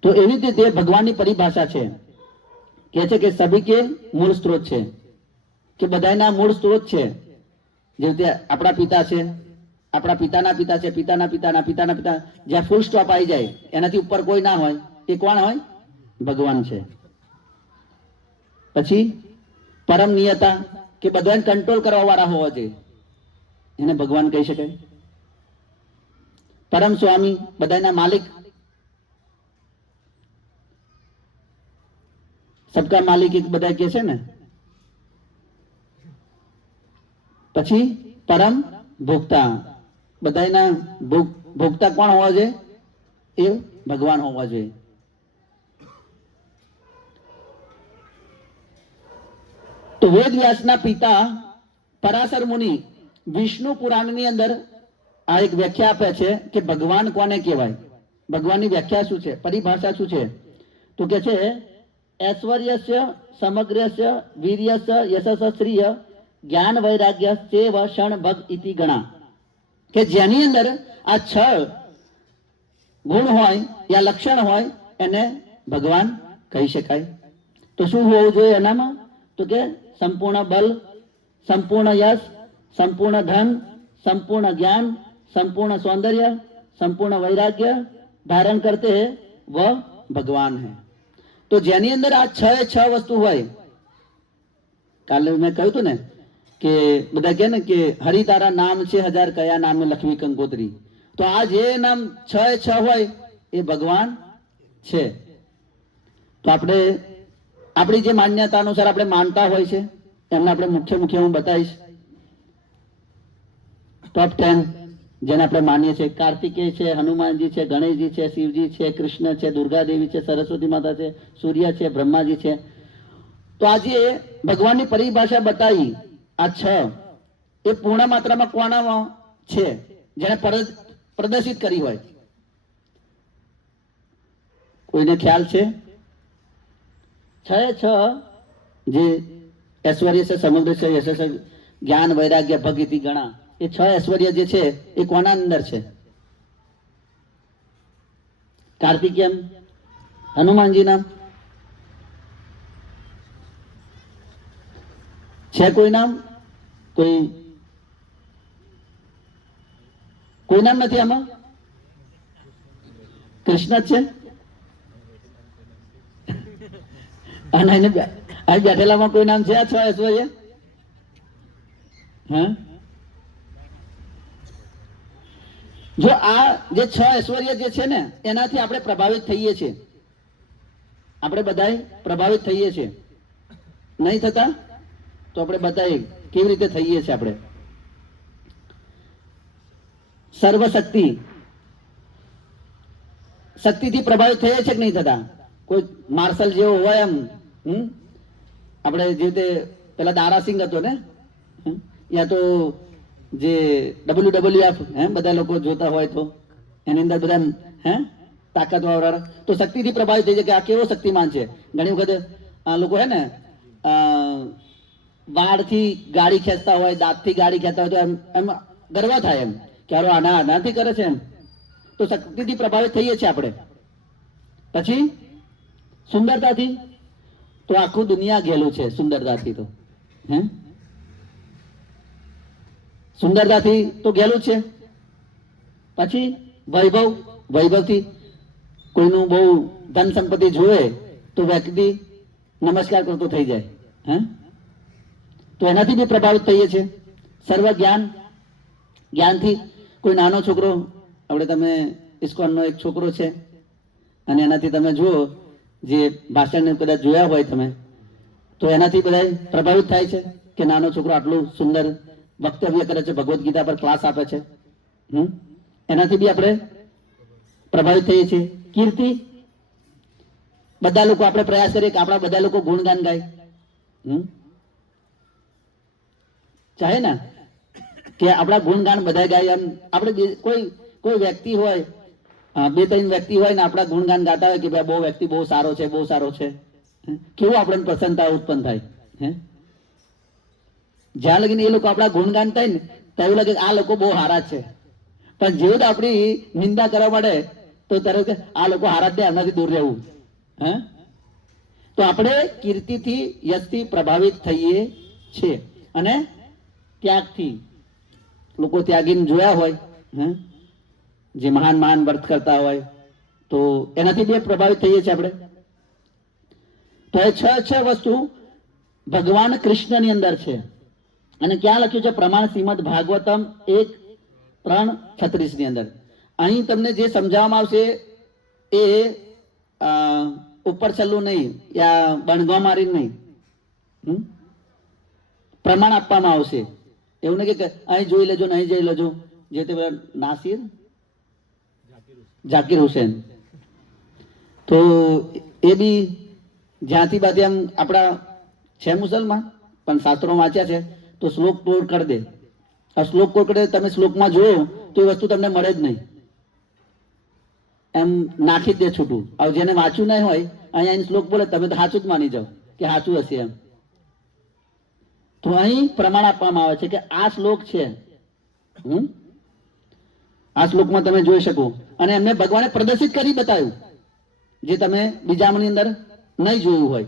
તો એવી રીતે તે ભગવાનની પરિભાષા છે, કે છે કે સભી કે મૂળ સ્ત્રોત છે, કે બધાના મૂળ સ્ત્રોત છે. જે રીતે આપણા પિતા છે, આપણા પિતાના પિતા છે, પિતાના પિતાના પિતાના પિતા, જ્યાં ફૂલ સ્ટોપ આવી જાય એનાથી ઉપર કોઈ ના હોય, એ કોણ હોય? ભગવાન છે. પછી પરમ નિયતા, કે બધાને કંટ્રોલ કરવા વાળા હોવા જોઈએ, એને ભગવાન કહી શકાય. પરમ સ્વામી, બધાના માલિક, સબકા માલિક એક બધા કહે છે ને. પછી પરમ ભોગતા, બધાના ભોગતા કોણ હોવા જોઈએ? એ ભગવાન હોવા જોઈએ. તો વેદ વ્યાસના પિતા પરાશર મુનિ વિષ્ણુ પુરાણની અંદર આ એક વ્યાખ્યા આપે છે કે ભગવાન કોને કહેવાય, ભગવાનની વ્યાખ્યા શું છે, પરિભાષા શું છે. તો કે છે ઐશ્વર્યસ્ય સમગ્રસ્ય વીર્યસ્ય યશસ્ય શ્રીય જ્ઞાન વૈરાગ્ય સેવ ક્ષણ ભગ ઇતિ ગણા, કે જેની અંદર આ 6 ગુણ હોય યા લક્ષણ હોય એને ભગવાન કહી શકાય. તો શું હોવું જોઈએ એનામાં? તો કે સંપૂર્ણ બલ, સંપૂર્ણ યશ, संपूर्ण धन, संपूर्ण ज्ञान, संपूर्ण सौंदर्य, संपूर्ण वैराग्य धारण करते हैं वह भगवान है. તો જેની અંદર આ 6 એ 6 વસ્તુ હોય, કાલે મેં કહ્યું હતું ને કે બધા કહે ને કે હરિ તારા નામ છે હજાર, કયા નામે લખવી કંકોત્રી. તો આ જે નામ 6 એ 6 હોય એ ભગવાન છે. તો આપણે આપણી જે માન્યતા અનુસાર આપણે માનતા હોય છે એમને આપણે મુખ્ય હું બતાવીશ. ટોપ 10 જેને આપણે માનીએ છીએ: કાર્તિકેય છે, હનુમાનજી છે, ગણેશજી છે, શિવજી છે, કૃષ્ણ છે, દુર્ગા દેવી છે, સરસ્વતી માતા છે, સૂર્ય છે, બ્રહ્માજી છે. તો આજે ભગવાનની પરિભાષા બતાવી આ 6 એ પૂર્ણ માત્રામાં કોનામાં છે જેને પ્રદર્શિત કરી હોય? કોઈને ખ્યાલ છે? 6 એ 6 જે ઐશ્વર્ય છે, સમુદ્ર છે, યશ છે, જ્ઞાન, વૈરાગ્ય, ભક્તિ, ગણા, એ 6 ઐશ્વર્ય જે છે એ કોના અંદર છે? કાર્તિકેયન, હનુમાનજીના છે કોઈ નામ? કોઈ નામ નથી આમાં? કૃષ્ણ જ છે. અને અહીં બેઠેલામાં કોઈ નામ છે આ 6 ઐશ્વર્ય? હા, જો આ જે 6 ઐશ્વર્ય જે છે ને એનાથી આપણે પ્રભાવિત થઈએ છીએ. આપણે બધાય પ્રભાવિત થઈએ છીએ. નહીં થતા? તો આપણે બતાવીએ કેવી રીતે થઈએ છીએ. આપણે સર્વશક્તિ, શક્તિથી પ્રભાવિત થઈએ છે કે નહીં થતા? કોઈ માર્શલ જેવો હોય એમ, આપણે જે રીતે પેલા દારાસિંહ હતો ને, યા તો જે WWF બધા લોકો જોતા હોય તો એની અંદર બધા તાકાતવાળા, તો શક્તિથી પ્રભાવિત થઈ જાય કે આ કેવો શક્તિમાન છે. ઘણી વખત આ લોકો હે ને વાળથી ગાડી ખેંચતા હોય, દાંતથી ગાડી ખેંચતા હોય તો એમ ગર્વ થાય એમ કે આનાથી કરે છે એમ. તો શક્તિથી પ્રભાવિત થઈએ છીએ આપણે. પછી સુંદરતાથી તો આખું દુનિયા ઘેલું છે સુંદરતાથી. તો સુંદરતાથી તો ઘેલું છે. પછી વૈભવથી કોઈનું બહુ ધન સંપત્તિ જોવે તો વ્યક્તિ નમસ્કાર કરતો થઈ જાય. તો એનાથી બી પ્રભાવિત થઈએ છીએ. સર્વ જ્ઞાનથી કોઈ નાનો છોકરો, આપણે તમે ઇસ્કોનનો એક છોકરો છે અને એનાથી તમે જુઓ, જે ભાષણ કદાચ જોયા હોય તમે, તો એનાથી બધા પ્રભાવિત થાય છે કે નાનો છોકરો આટલું સુંદર વક્તવ્ય કરે છે, ભગવદ્ ગીતા પર ક્લાસ આપે છે. એનાથી બી આપણે પ્રભાવિત થઈએ છીએ. કીર્તિ, બધા લોકો આપણે પ્રયાસ કરીએ કે આપણા બધા લોકો ગુણગાન ગાય. ચાહે ને કે આપણા ગુણગાન બધા ગાય. એમ આપણે કોઈ વ્યક્તિ હોય, 2-3 વ્યક્તિ હોય ને આપણા ગુણગાન ગાતા હોય કે ભાઈ બહુ વ્યક્તિ બહુ સારો છે, બહુ સારો છે, કેવું આપણને પ્રસન્નતા ઉત્પન્ન થાય. જ્યાં લગીને એ લોકો આપણા ગુણગાન થાય ને તો એવું લાગે આ લોકો બહુ હારા છે. પણ જેવું જ આપણી નિંદા કરવા માટે તો તરત આ લોકો હારા જ, એમનાથી દૂર રહેવું. તો આપણે કીર્તિથી, યશથી પ્રભાવિત થઈએ છીએ. અને ત્યાગથી, લોકો ત્યાગીને જોયા હોય જે મહાન વ્રત કરતા હોય તો એનાથી બી પ્રભાવિત થઈએ છીએ આપણે. તો એ 6 વસ્તુ ભગવાન કૃષ્ણની અંદર છે. અને ક્યાં લખ્યું છે? પ્રમાણ શ્રીમદ ભાગવતમ 1:3-36 ની અંદર. અહીં તમને જે સમજાવવામાં આવશે એ ઉપર છલ્લું નહીં, યા બણગા મારી નહીં, પ્રમાણ આપવામાં આવશે. એવું નહીં કે અહીં જોઈ લેજો, નહીં જોઈ લેજો. જે તે નાસિર જાકીર હુસેન, તો એ બી જ્યાંથી બાથી આમ આપણા છે મુસલમાન, પણ શાસ્ત્રો વાંચ્યા છે તો શ્લોક તોડ કરી દે. આ શ્લોક તોડ કરી દે, તમે શ્લોકમાં જુઓ તો એ વસ્તુ તમને મળે જ નહીં, એમ નાખી જ દે છૂટું. હવે જેને વાંચ્યું નહીં હોય અહીંયા શ્લોક બોલે તમે તો સાચું જ માની જાઓ કે સાચું હશે એમ. તો અહીં પ્રમાણ આપવામાં આવે છે કે આ શ્લોક છે. આ શ્લોકમાં તમે જોઈ શકો. અને એમને ભગવાને પ્રદર્શિત કરી બતાવ્યું જે તમે બીજાની અંદર નહીં જોયું હોય.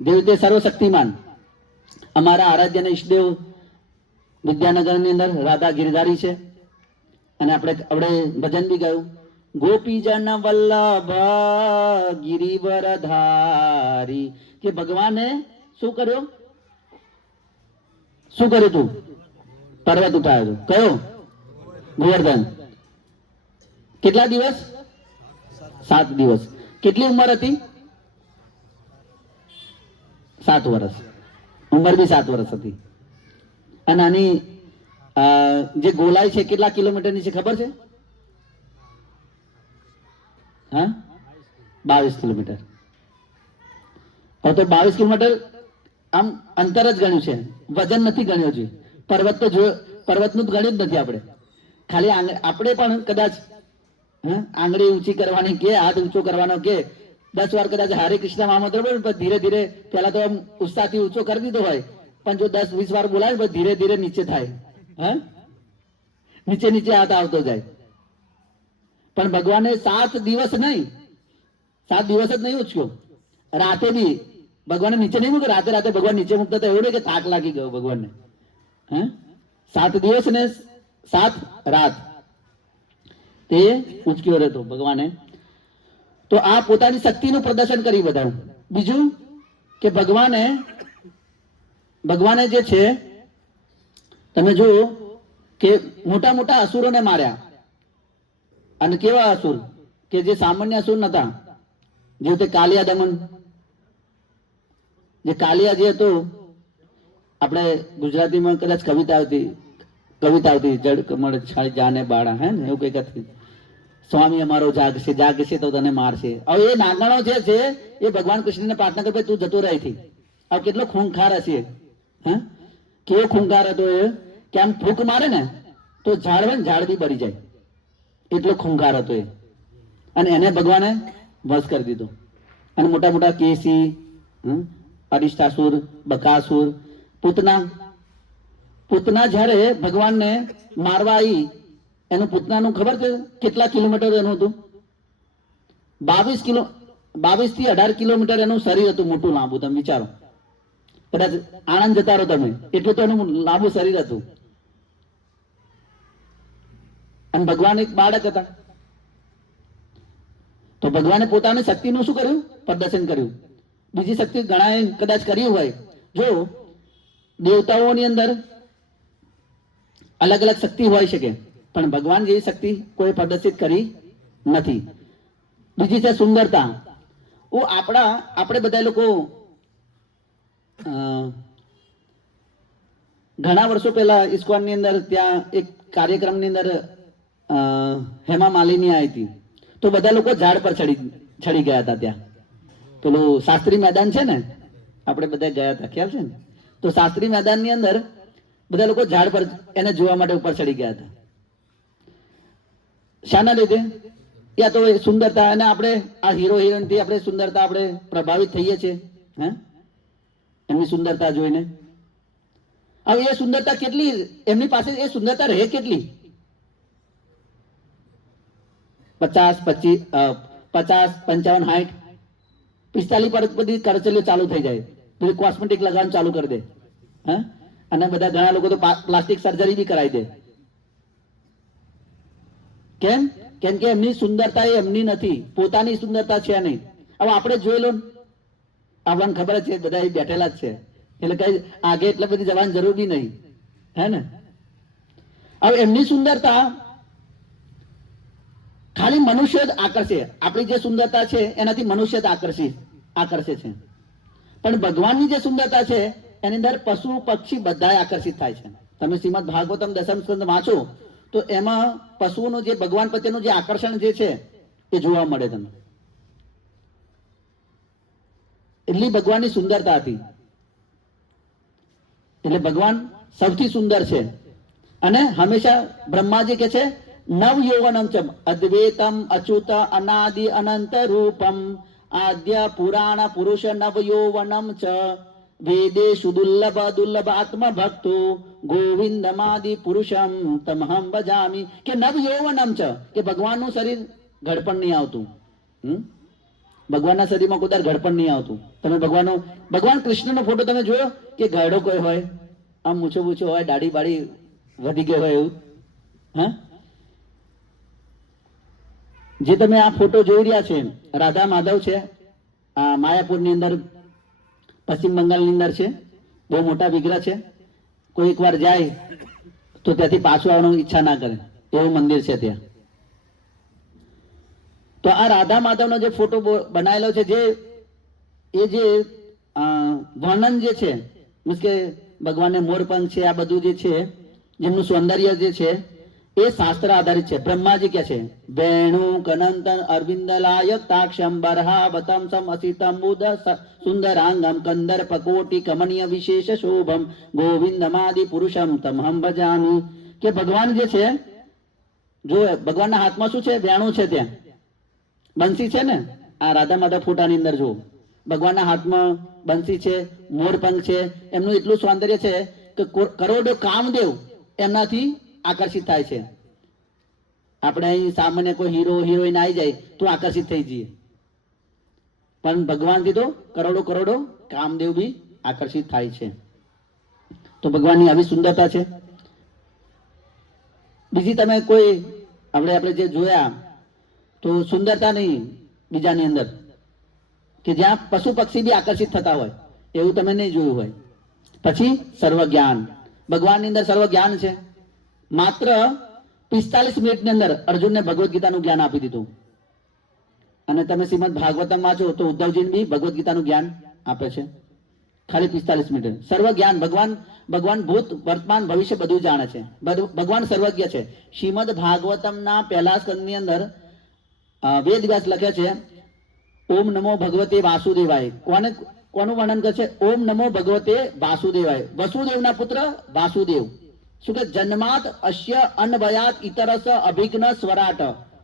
જેવી રીતે સર્વશક્તિમાન, અમારા આરાધ્ય અને ઈષ્ટદેવ વિદ્યાનગરની અંદર રાધા ગિરધારી છે. અને આપણે ભજન બી ગાયું ગોપીજન વલ્લભ ગિરિવરધારી, કે ભગવાને શું કર્યું? શું કર્યું તું? પર્વત ઉઠાવ્યો. કયો? ગોવર્ધન. કેટલા દિવસ? 7 દિવસ. કેટલી ઉંમર હતી? 7 વર્ષ. ઉંમર બી 7 વર્ષ હતી. અને આની જે ગોલાઈ છે કેટલા કિલોમીટરની છે ખબર છે? હા, 22 કિલોમીટર. હવે તો 22 કિલોમીટર આમ અંતર જ ગણ્યું છે, વજન નથી ગણ્યો છે. પર્વત તો જો પર્વતનું ગણ્યું જ નથી આપણે. ખાલી આપણે પણ કદાચ આંગળી ઊંચી કરવાની કે હાથ ઊંચો કરવાનો કે 10 વાર કદાચ હરે કૃષ્ણ મહામંત્ર બોલે, પણ ધીરે ધીરે પહેલા તો આમ ઉત્સાહથી ઊંચો કરી દીધો હોય, પણ જો 10-20 વાર બોલાય તો ધીરે ધીરે નીચે થાય. નીચે નીચે હાથ આવતો જાય. પણ ભગવાને 7 દિવસ નહીં, 7 દિવસ જ નહીં ઉચક્યો, રાતે બી ભગવાને નીચે નહીં મૂક્યો. રાતે રાતે ભગવાન નીચે મૂકતા હતા, એવું નહીં કે થાક લાગી ગયો ભગવાનને. 7 દિવસ ને 7 રાત તે ઉચક્યો રહેતો ભગવાને. તો આ પોતાની શક્તિનું પ્રદર્શન કરી બતાવ્યું. બીજું કે ભગવાને જે છે તમે જુઓ કે મોટા મોટા અસુરોને માર્યા. અને કેવા અસુર? કે જે સામાન્ય અસુર નતા, જે તે કાલિયા દમન. જે કાલિયા જે હતો, આપણે ગુજરાતીમાં કદાચ કવિતા આવતી જડ કમળ છાળી જાને બાળા, હે ને એવું કઈક હતું. સ્વામી અમારો જાગશે તો તને મારશે. હવે એ નાગણો જે છે એ ભગવાન કૃષ્ણને પ્રાર્થના કરી, તું જતો રહી થી. હવે કેટલો ખૂંખાર હશે, હા? કેવો ખૂંખાર હતો એ, કે આમ ફૂંક મારે ને તો ઝાડ હોય ને ઝાડ બી બળી જાય, એટલો ખૂંખાર હતો એ. અને એને ભગવાને વશ કરી દીધો. અને મોટા મોટા કેસી, અરિષ્ટાસુર, બકાસુર, પૂતના જ્યારે ભગવાનને મારવા આવી, એનું પૂતનાનું ખબર છે કેટલા કિલોમીટર એનું હતું? 22 થી 18 કિલોમીટર એનું શરીર હતું, મોટું લાંબુ. તમે વિચારો, કદાચ આણંદ જતા રહો તમે, એટલું તો એનું લાંબુ શરીર હતું. અને ભગવાન એક બાળક હતા. તો ભગવાને પોતાની શક્તિનું શું કર્યું? પ્રદર્શન કર્યું. બીજી શક્તિ ઘણા કદાચ કર્યું હોય. જો દેવતાઓની અંદર અલગ અલગ શક્તિ હોય શકે, પણ ભગવાન જેવી શક્તિ કોઈ પ્રદર્શિત કરી નથી. બીજી છે સુંદરતા. આપણે બધા લોકો ઘણા વર્ષો પહેલા ઇસ્કોનની અંદર ત્યાં એક કાર્યક્રમની અંદર હેમા માલિની આવી હતી. તો બધા લોકો ઝાડ પર ચડી ગયા હતા. ત્યાં પેલું શાસ્ત્રી મેદાન છે ને, આપણે બધા ગયા હતા, ખ્યાલ છે ને? તો શાસ્ત્રી મેદાનની અંદર બધા લોકો ઝાડ પર એને જોવા માટે ઉપર ચડી ગયા હતા. શાના લીધે? યા તો સુંદરતા. અને આપણે આ હીરો હિરોઈન થી આપણે સુંદરતા આપણે પ્રભાવિત થઈએ છીએ, હે, એમની સુંદરતા જોઈને. હવે એ સુંદરતા કેટલી એમની પાસે, એ સુંદરતા રહે કેટલી? 50, 55, 60, 45 પર બધી કરચલીઓ ચાલુ થઈ જાય. પછી કોસ્મેટિક લગાવવાનું ચાલુ કરી દે, હા? અને બધા ઘણા લોકો તો પ્લાસ્ટિક સર્જરી બી કરાવી દે. કેમ? કેમ કે એમની સુંદરતા એ એમની નથી, પોતાની સુંદરતા છે નહીં. હવે આપણે જોઈ લો, આપણને ખબર જ છે, બધા બેઠેલા જ છે, એટલે કઈ આગે એટલે બધી જવાની જરૂર બી નહીં, હે ને? હવે એમની સુંદરતા ખાલી મનુષ્ય જ આકર્ષે. આપણી જે સુંદરતા છે એનાથી મનુષ્ય જ આકર્ષે છે. પણ ભગવાનની જે સુંદરતા છે એની અંદર પશુ પક્ષી બધા આકર્ષિત થાય છે. તમે શ્રીમદ ભાગવતમ 10મ સ્કંદ વાંચો તો એમાં પશુઓનું જે ભગવાન પ્રત્યેનું જે આકર્ષણ જે છે એ જોવા મળે તમને. એટલી ભગવાનની સુંદરતા હતી. એટલે ભગવાન સૌથી સુંદર છે. અને હંમેશા બ્રહ્માજી કે છે નવ યૌવનમ ચ અદ્વૈતમ અચ્યુત અનાદિ અનંત રૂપમ આદ્ય પુરાણ પુરુષ નવ યૌવનમ ચ વેદેશુ દુર્લભ આત્મ ભક્તો ગોવિંદમાદિ પુરુષમ તમહમ ભજામી. કે નવ યૌવનમ ચ, કે ભગવાનનું શરીર ઘડપણ નહીં આવતું. ભગવાનના શરીરમાં કોઈ ઘડપણ નહીં આવતું. તમે ભગવાન કૃષ્ણનો ફોટો તમે જોયો કે ઘરડો કોઈ હોય, આમ મૂછો હોય, દાઢી બાડી વધી ગયો હોય એવું? હા, જે તમે આ ફોટો જોઈ રહ્યા છે રાધા માધવ છે, આ માયાપુરની અંદર પશ્ચિમ બંગાળની અંદર છે. બહુ મોટા વિગ્રહ છે. કોઈ એકવાર જાય તો ત્યાંથી પાછું આવવાની ઈચ્છા ના કરે એવું મંદિર છે ત્યાં. તો આ રાધા માધવનો જે ફોટો બનાવેલો છે, જે એ જે વર્ણન જે છે, મીન્સ કે ભગવાનને મોરપંખ છે, આ બધું જે છે જેમનું સૌંદર્ય જે છે એ શાસ્ત્ર આધારિત છે. બ્રહ્માજી કે છે વેણુ કનંતન અરવિંદલાયક તાક્ષમ બરહાવતમ સમ અસિતમ બુદ સુંદરાંગમ કંદર પકોટી કમનીય વિશેષ શોભમ ગોવિંદમાદિ પુરુષમ તમહમ ભજામી. કે ભગવાન જે છે, જો ભગવાનના હાથમાં શું છે? વેણુ છે, ત્યાં બંસી છે ને. આ રાધા માધવ ફોટાની અંદર જો ભગવાનના હાથમાં બંસી છે, મોરપંખ છે. એમનું એટલું સૌંદર્ય છે કે કરોડો કામદેવ એમનાથી આકર્ષિત થાય છે. આપણે અહીં સામાન્ય કોઈ હીરો હિરોઈન આવી જાય તો આકર્ષિત થઈ જઈએ, પણ ભગવાનથી તો કરોડો કરોડો કામદેવ બી આકર્ષિત થાય છે. તો ભગવાનની આવી સુંદરતા છે. બીજી તમે કોઈ આપણે જે જોયા તો સુંદરતા નહીં બીજાની અંદર કે જ્યાં પશુ પક્ષી બી આકર્ષિત થતા હોય એવું તમે નહીં જોયું હોય. પછી સર્વ જ્ઞાન, ભગવાનની અંદર સર્વ જ્ઞાન છે. માત્ર 45 મિનિટની અંદર અર્જુનને ભગવદ્ ગીતાનું જ્ઞાન આપી દીધું. અને તમે શ્રીમદ ભાગવતમ વાંચો તો ઉદ્ધવજીને બી ભગવદ્ ગીતાનું જ્ઞાન આપે છે ખાલી 45 મિનિટ. સર્વ જ્ઞાન, ભગવાન ભૂત વર્તમાન ભવિષ્ય બધું જાણે છે. ભગવાન સર્વજ્ઞ છે. શ્રીમદ ભાગવતમના પહેલા સ્કંદની અંદર વેદ વ્યાસ લખે છે ઓમ નમો ભગવતે વાસુદેવાય. કોનું વર્ણન કરે છે? ઓમ નમો ભગવતે વાસુદેવાય. વસુદેવના પુત્ર વાસુદેવ. શું કે જન્માત અશ્ય અન્વયાત ઇતરસ અભિજ્ઞ સ્વરાટ.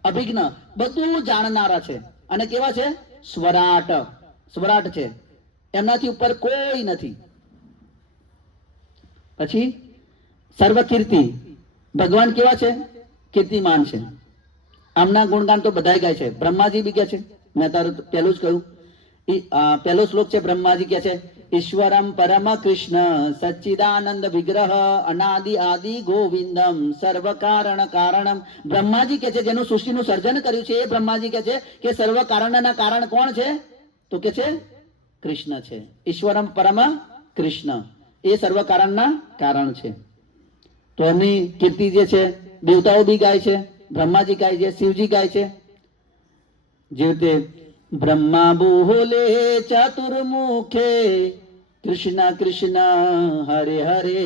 અભિજ્ઞ બધું જાણનારા છે અને કેવા છે? સ્વરાટ છે. એમનાથી ઉપર કોઈ નથી. પછી સર્વ કીર્તિ, ભગવાન કેવા છે? કીર્તિમાન છે. આમના ગુણગાન તો બધાય ગાય છે. બ્રહ્માજી બી કે છે, મેં તારું પહેલું જ કહ્યું, પહેલો શ્લોક છે બ્રહ્માજી કે છે ઈશ્વરમ પરમ કૃષ્ણ સચ્ચિદાનંદ વિગ્રહ અનાદિ આદિ ગોવિંદમ સર્વ કારણ કારણમ. બ્રહ્માજી કે છે જેનું સૃષ્ટિનું સર્જન કર્યું છે એ બ્રહ્માજી કે છે કે સર્વ કારણના કારણ કોણ છે? તો કે છે કૃષ્ણ છે. ઈશ્વરમ પરમ કૃષ્ણ એ સર્વ કારણના કારણ છે. તો એમની કીર્તિ જે છે દેવતાઓ બી ગાય છે, બ્રહ્માજી ગાય છે, શિવજી ગાય છે. જે રીતે બ્રહ્મા બોલે ચતુર્મુખે કૃષ્ણ કૃષ્ણ હરે હરે,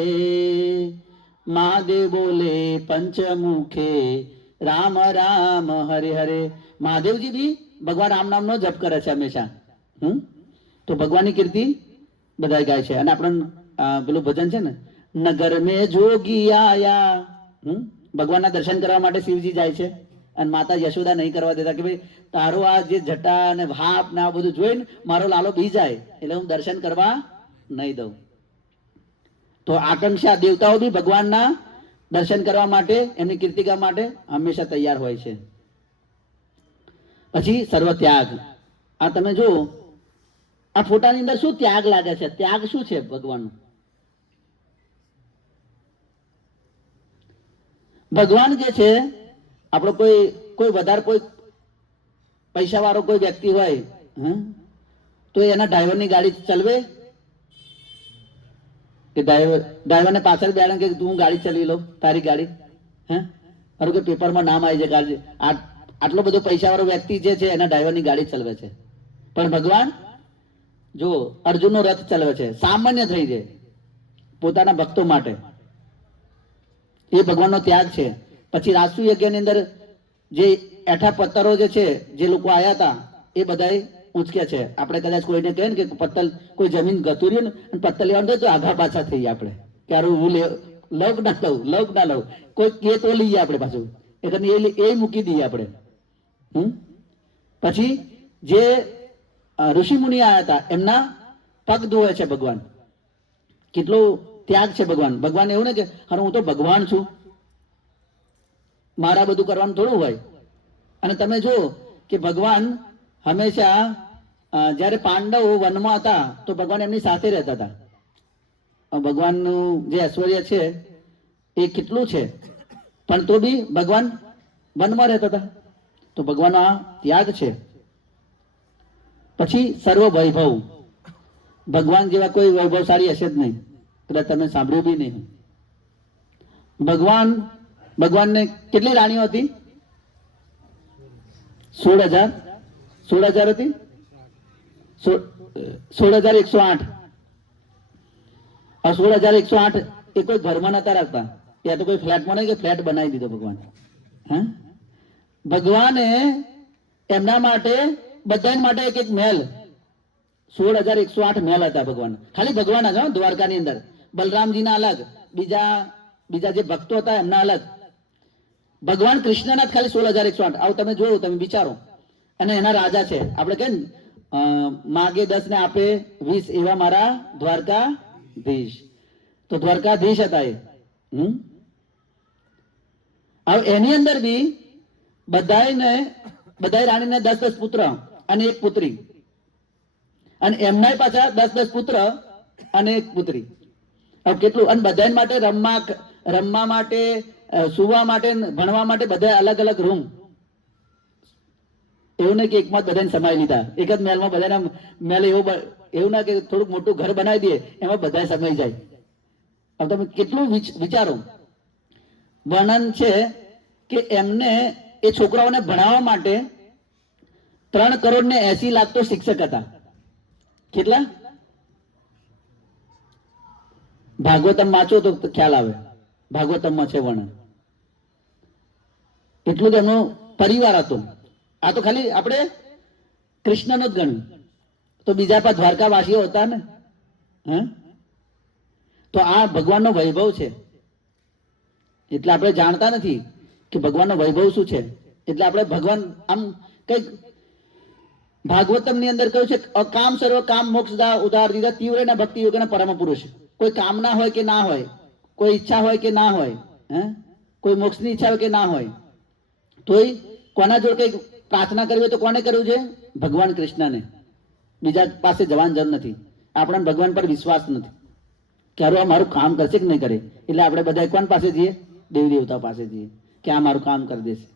મહાદેવ બોલે પંચમુખે રામ રામ હરે હરે. મહાદેવજી બી ભગવાન રામ નામનો જપ કરે છે હંમેશા. તો ભગવાનની કીર્તિ બધા ગાય છે. અને આપણે પેલું ભજન છે ને, નગર મેં જોગી આયા. ભગવાનના દર્શન કરવા માટે શિવજી જાય છે અને માતા યશોદા નહીં કરવા દેતા કે ભાઈ તારો આ જે જટા અને ભાપ ને આ બધું જોઈને મારો લાલો બી જાય એટલે હું દર્શન કરવા નહીં દઉં. તો આકાંક્ષા દેવતાઓ બી ભગવાનના દર્શન કરવા માટે, એમની કીર્તિ કરવા માટે હંમેશા તૈયાર હોય છે. પછી સર્વ ત્યાગ. આ તમે જો આ ફોટાની અંદર શું ત્યાગ લાગે છે? ત્યાગ શું છે ભગવાનનું? ભગવાન જે છે આપણો કોઈ વધારે કોઈ પૈસા વાળો કોઈ વ્યક્તિ હોય તો એના ડ્રાઈવરની ગાડી ચલાવે કે ડ્રાઈવરને પાછળ બેઠા કે તું ગાડી ચલાવી લો તારી ગાડી? મારું કે પેપરમાં નામ આવી જાય આટલો બધો પૈસા વાળો વ્યક્તિ જે છે એના ડ્રાઈવરની ગાડી ચલાવે છે. પણ ભગવાન જો અર્જુનનો રથ ચલાવે છે, સામાન્ય થઈ જાય પોતાના ભક્તો માટે. એ ભગવાનનો ત્યાગ છે. પછી રાજસુ યજ્ઞની અંદર જે એઠા પથ્થરો જે છે જે લોકો આયા હતા એ બધાએ ઉંચક્યા છે. આપણે કદાચ કોઈને કહે ને કે પત્તલ કોઈ જમીન ગતુર્યું ને પત્તલ લેવાનું તો આઘા પાછા થઈએ આપણે કે આરું હું લઉં ના લઉં કોઈ કે તો લઈએ આપણે પાછું એ મૂકી દઈએ આપણે. પછી જે ઋષિ મુનિ આવ્યા હતા એમના પગ ધોવે છે ભગવાન. કેટલો ત્યાગ છે ભગવાન એવું ને કે અરે હું તો ભગવાન છું, મારા બધું કરવાનું થોડું હોય. અને તમે જો કે ભગવાન હંમેશા જ્યારે પાંડવો વનમાં હતા તો ભગવાન એમની સાથે રહેતા હતા. ભગવાનનું જે ઐશ્વર્ય છે એ કેટલું છે, પણ તો બી ભગવાન વનમાં રહેતા હતા. તો ભગવાનનો આ ત્યાગ છે. પછી સર્વ વૈભવ, ભગવાન જેવા કોઈ વૈભવશાળી હશે જ નહીં, કદાચ તમે સાંભળ્યું બી નહીં. ભગવાનને કેટલી રાણીઓ હતી? 16,000 હતી, 16,108. આ 16,108 એ કોઈ ઘરમાં નતા રાખતા, ત્યાં તો કોઈ ફ્લેટમાં નહીં કે ફ્લેટ બનાવી દીધો ભગવાન. હા, ભગવાને એમના માટે બધા માટે એક એક મહેલ, 16,108 મહેલ હતા ભગવાન. ખાલી ભગવાન હતા દ્વારકાની અંદર. બલરામજીના અલગ, બીજા જે ભક્તો હતા એમના અલગ. ભગવાન કૃષ્ણના જ ખાલી 16,108. આવું તમે જોયું, તમે વિચારો. અને એના રાજા છે. આપણે કે માગે 10 ને આપે 20, એવા મારા દ્વારકાધીશ. તો દ્વારકાધીશ હતા એ. હવે એની અંદર બી બધાય રાણીને 10 પુત્ર અને એક પુત્રી, અને એમના પાછા 10 પુત્ર અને એક પુત્રી. હવે કેટલું! અને બધા માટે રમવા માટે, સુવા માટે, ભણવા માટે બધા અલગ અલગ રૂમ. એવું નહીં કે એકમાં જ બધાને સમાઈ લીધા, એક જ મહેલમાં બધાના મહેલ. એવું ના કે થોડુંક મોટું ઘર બનાવી દઈએ એમાં બધા સમાઈ જાય. હવે તમે કેટલું વિચારો. વર્ણન છે કે એમને એ છોકરાઓને ભણાવવા માટે 3,80,00,000 તો શિક્ષક હતા. કેટલા? ભાગવતમ વાંચો તો ખ્યાલ આવે, ભાગવતમમાં છે વર્ણન. એટલું જ એમનો પરિવાર હતો. આ તો ખાલી આપણે કૃષ્ણનો જ ગણ્યું, તો બીજા પણ દ્વારકાવાસીઓ હતા ને. તો આ ભગવાનનો વૈભવ છે. એટલે આપણે જાણતા નથી કે ભગવાનનો વૈભવ શું છે. એટલે આપણે ભગવાન આમ કઈક ભાગવતમ ની અંદર કહ્યું છે, અકામ સર્વ કામ મોક્ષ ઉદાર દીધા તીવ્ર ના ભક્તિ યોગના પરમ પુરુષ. કોઈ કામના હોય કે ના હોય, કોઈ ઈચ્છા હોય કે ના હોય, કોઈ મોક્ષની ઈચ્છા હોય કે ના હોય, તોય કોના જોડે કઈ પ્રાર્થના કરવી હોય તો કોને કરવું છે? ભગવાન કૃષ્ણને. બીજા પાસે જવાની જરૂર નથી. આપણને ભગવાન પર વિશ્વાસ નથી કે આ મારું કામ કરશે કે નહીં કરે. એટલે આપણે બધા કોણ પાસે જઈએ? દેવી દેવતા પાસે જઈએ કે આ મારું કામ કરી દેશે.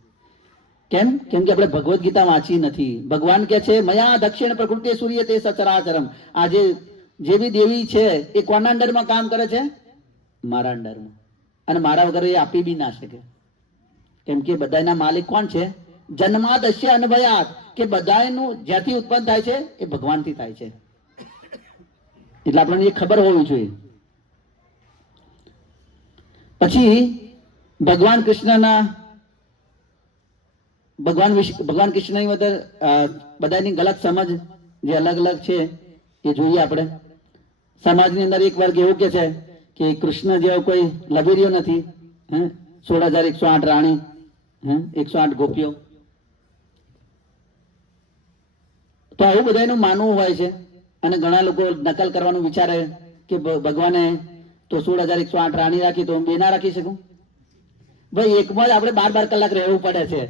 કેમ? કેમ કે આપણે ભગવદ્ ગીતા વાંચી નથી. ભગવાન કે છે મયા દક્ષિણ પ્રકૃતિ સૂર્ય તે સચરાચરમ. આજે જે બી દેવી છે એ કોના અંડરમાં કામ કરે છે? મારા અંડરમાં. અને મારા વગર એ આપી બી ના શકે. કેમ કે બધાના માલિક કોણ છે? જન્માદસ્ય અનભયાત. કે બધાનું જ્યાંથી ઉત્પન્ન થાય છે એ ભગવાનથી થાય છે. એટલે આપણને એ ખબર હોવી જોઈએ. પછી ભગવાન કૃષ્ણની બધાની ગલત સમજ જે અલગ અલગ છે એ જોઈએ આપણે. સમાજની અંદર એક વર્ગ એવું કે છે કે કૃષ્ણ જેવો કોઈ લબીરીઓ નથી. 16,108 રાણી, 108 ગોપીઓ. તો આવું બધાનું માનવું હોય છે. અને ઘણા લોકો નકલ કરવાનું વિચારે કે ભગવાને તો 16,108 રાણી રાખી તો 2 ના રાખી શકું? ભાઈ એકમાં જ આપણે 12 કલાક રહેવું પડે છે.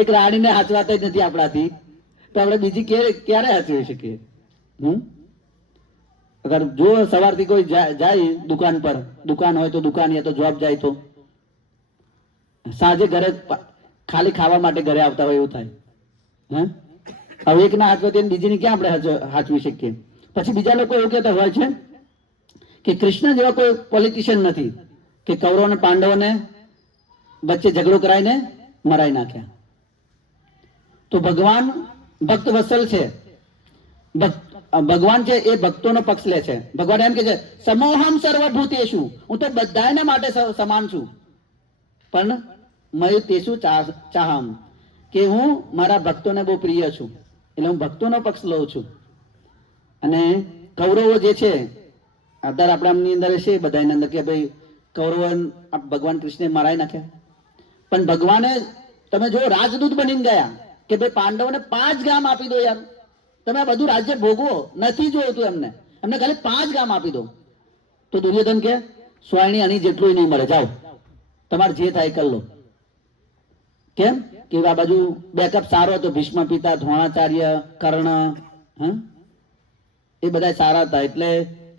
એક રાણીને હાચવાતા જ નથી આપણાથી, તો આપણે બીજી ક્યારે હાચવી શકીએ? અગર જો સવારથી કોઈ જાય દુકાન પર, દુકાન હોય તો દુકાન, યા તો જોબ જાય તો સાંજે ઘરે ખાલી ખાવા માટે ઘરે આવતા હોય એવું થાય. હવે એક ના હાચવાતી બીજીની ક્યાં આપણે હાચવી શકીએ? પછી બીજા લોકો એવું કહેતા હોય છે કે કૃષ્ણ જેવા કોઈ પોલિટિશિયન નથી કે કૌરવ અને પાંડવોને વચ્ચે ઝઘડો કરાવીને મરાઈ નાખ્યા. તો ભગવાન ભક્ત વત્સલ છે. ભગવાન છે એ ભક્તોનો પક્ષ લે છે. ભગવાન એમ કે છે સમોહમ સર્વભૂતેષુ. હું તો બધાના માટે સમાન છું, પણ મય તેષુ ચાહમ. કે હું મારા ભક્તોને બહુ પ્રિય છું, એટલે હું ભક્તોનો પક્ષ લઉં છું. અને કૌરવો જે છે અત્યારે આપણાની અંદર છે બધાની અંદર કે ભાઈ કૌરવો ભગવાન કૃષ્ણે મરાઈ નાખ્યા. પણ ભગવાને તમે જો રાજદૂત બનીને ગયા કે ભાઈ પાંડવોને 5 ગામ આપી દો યાર, તમે આ બધું રાજ્ય ભોગવો. નથી જોતું એમને ખાલી 5 ગામ આપી દો. તો દુર્યોધન કે સ્વાયણી આની જેટલું નહીં મળે, જાઓ તમારે જે થાય કરી લો. કેમ કે આ બાજુ બેકઅપ સારો હતો. ભીષ્મ પિતા, દ્રોણાચાર્ય, કર્ણ, એ બધા સારા હતા. એટલે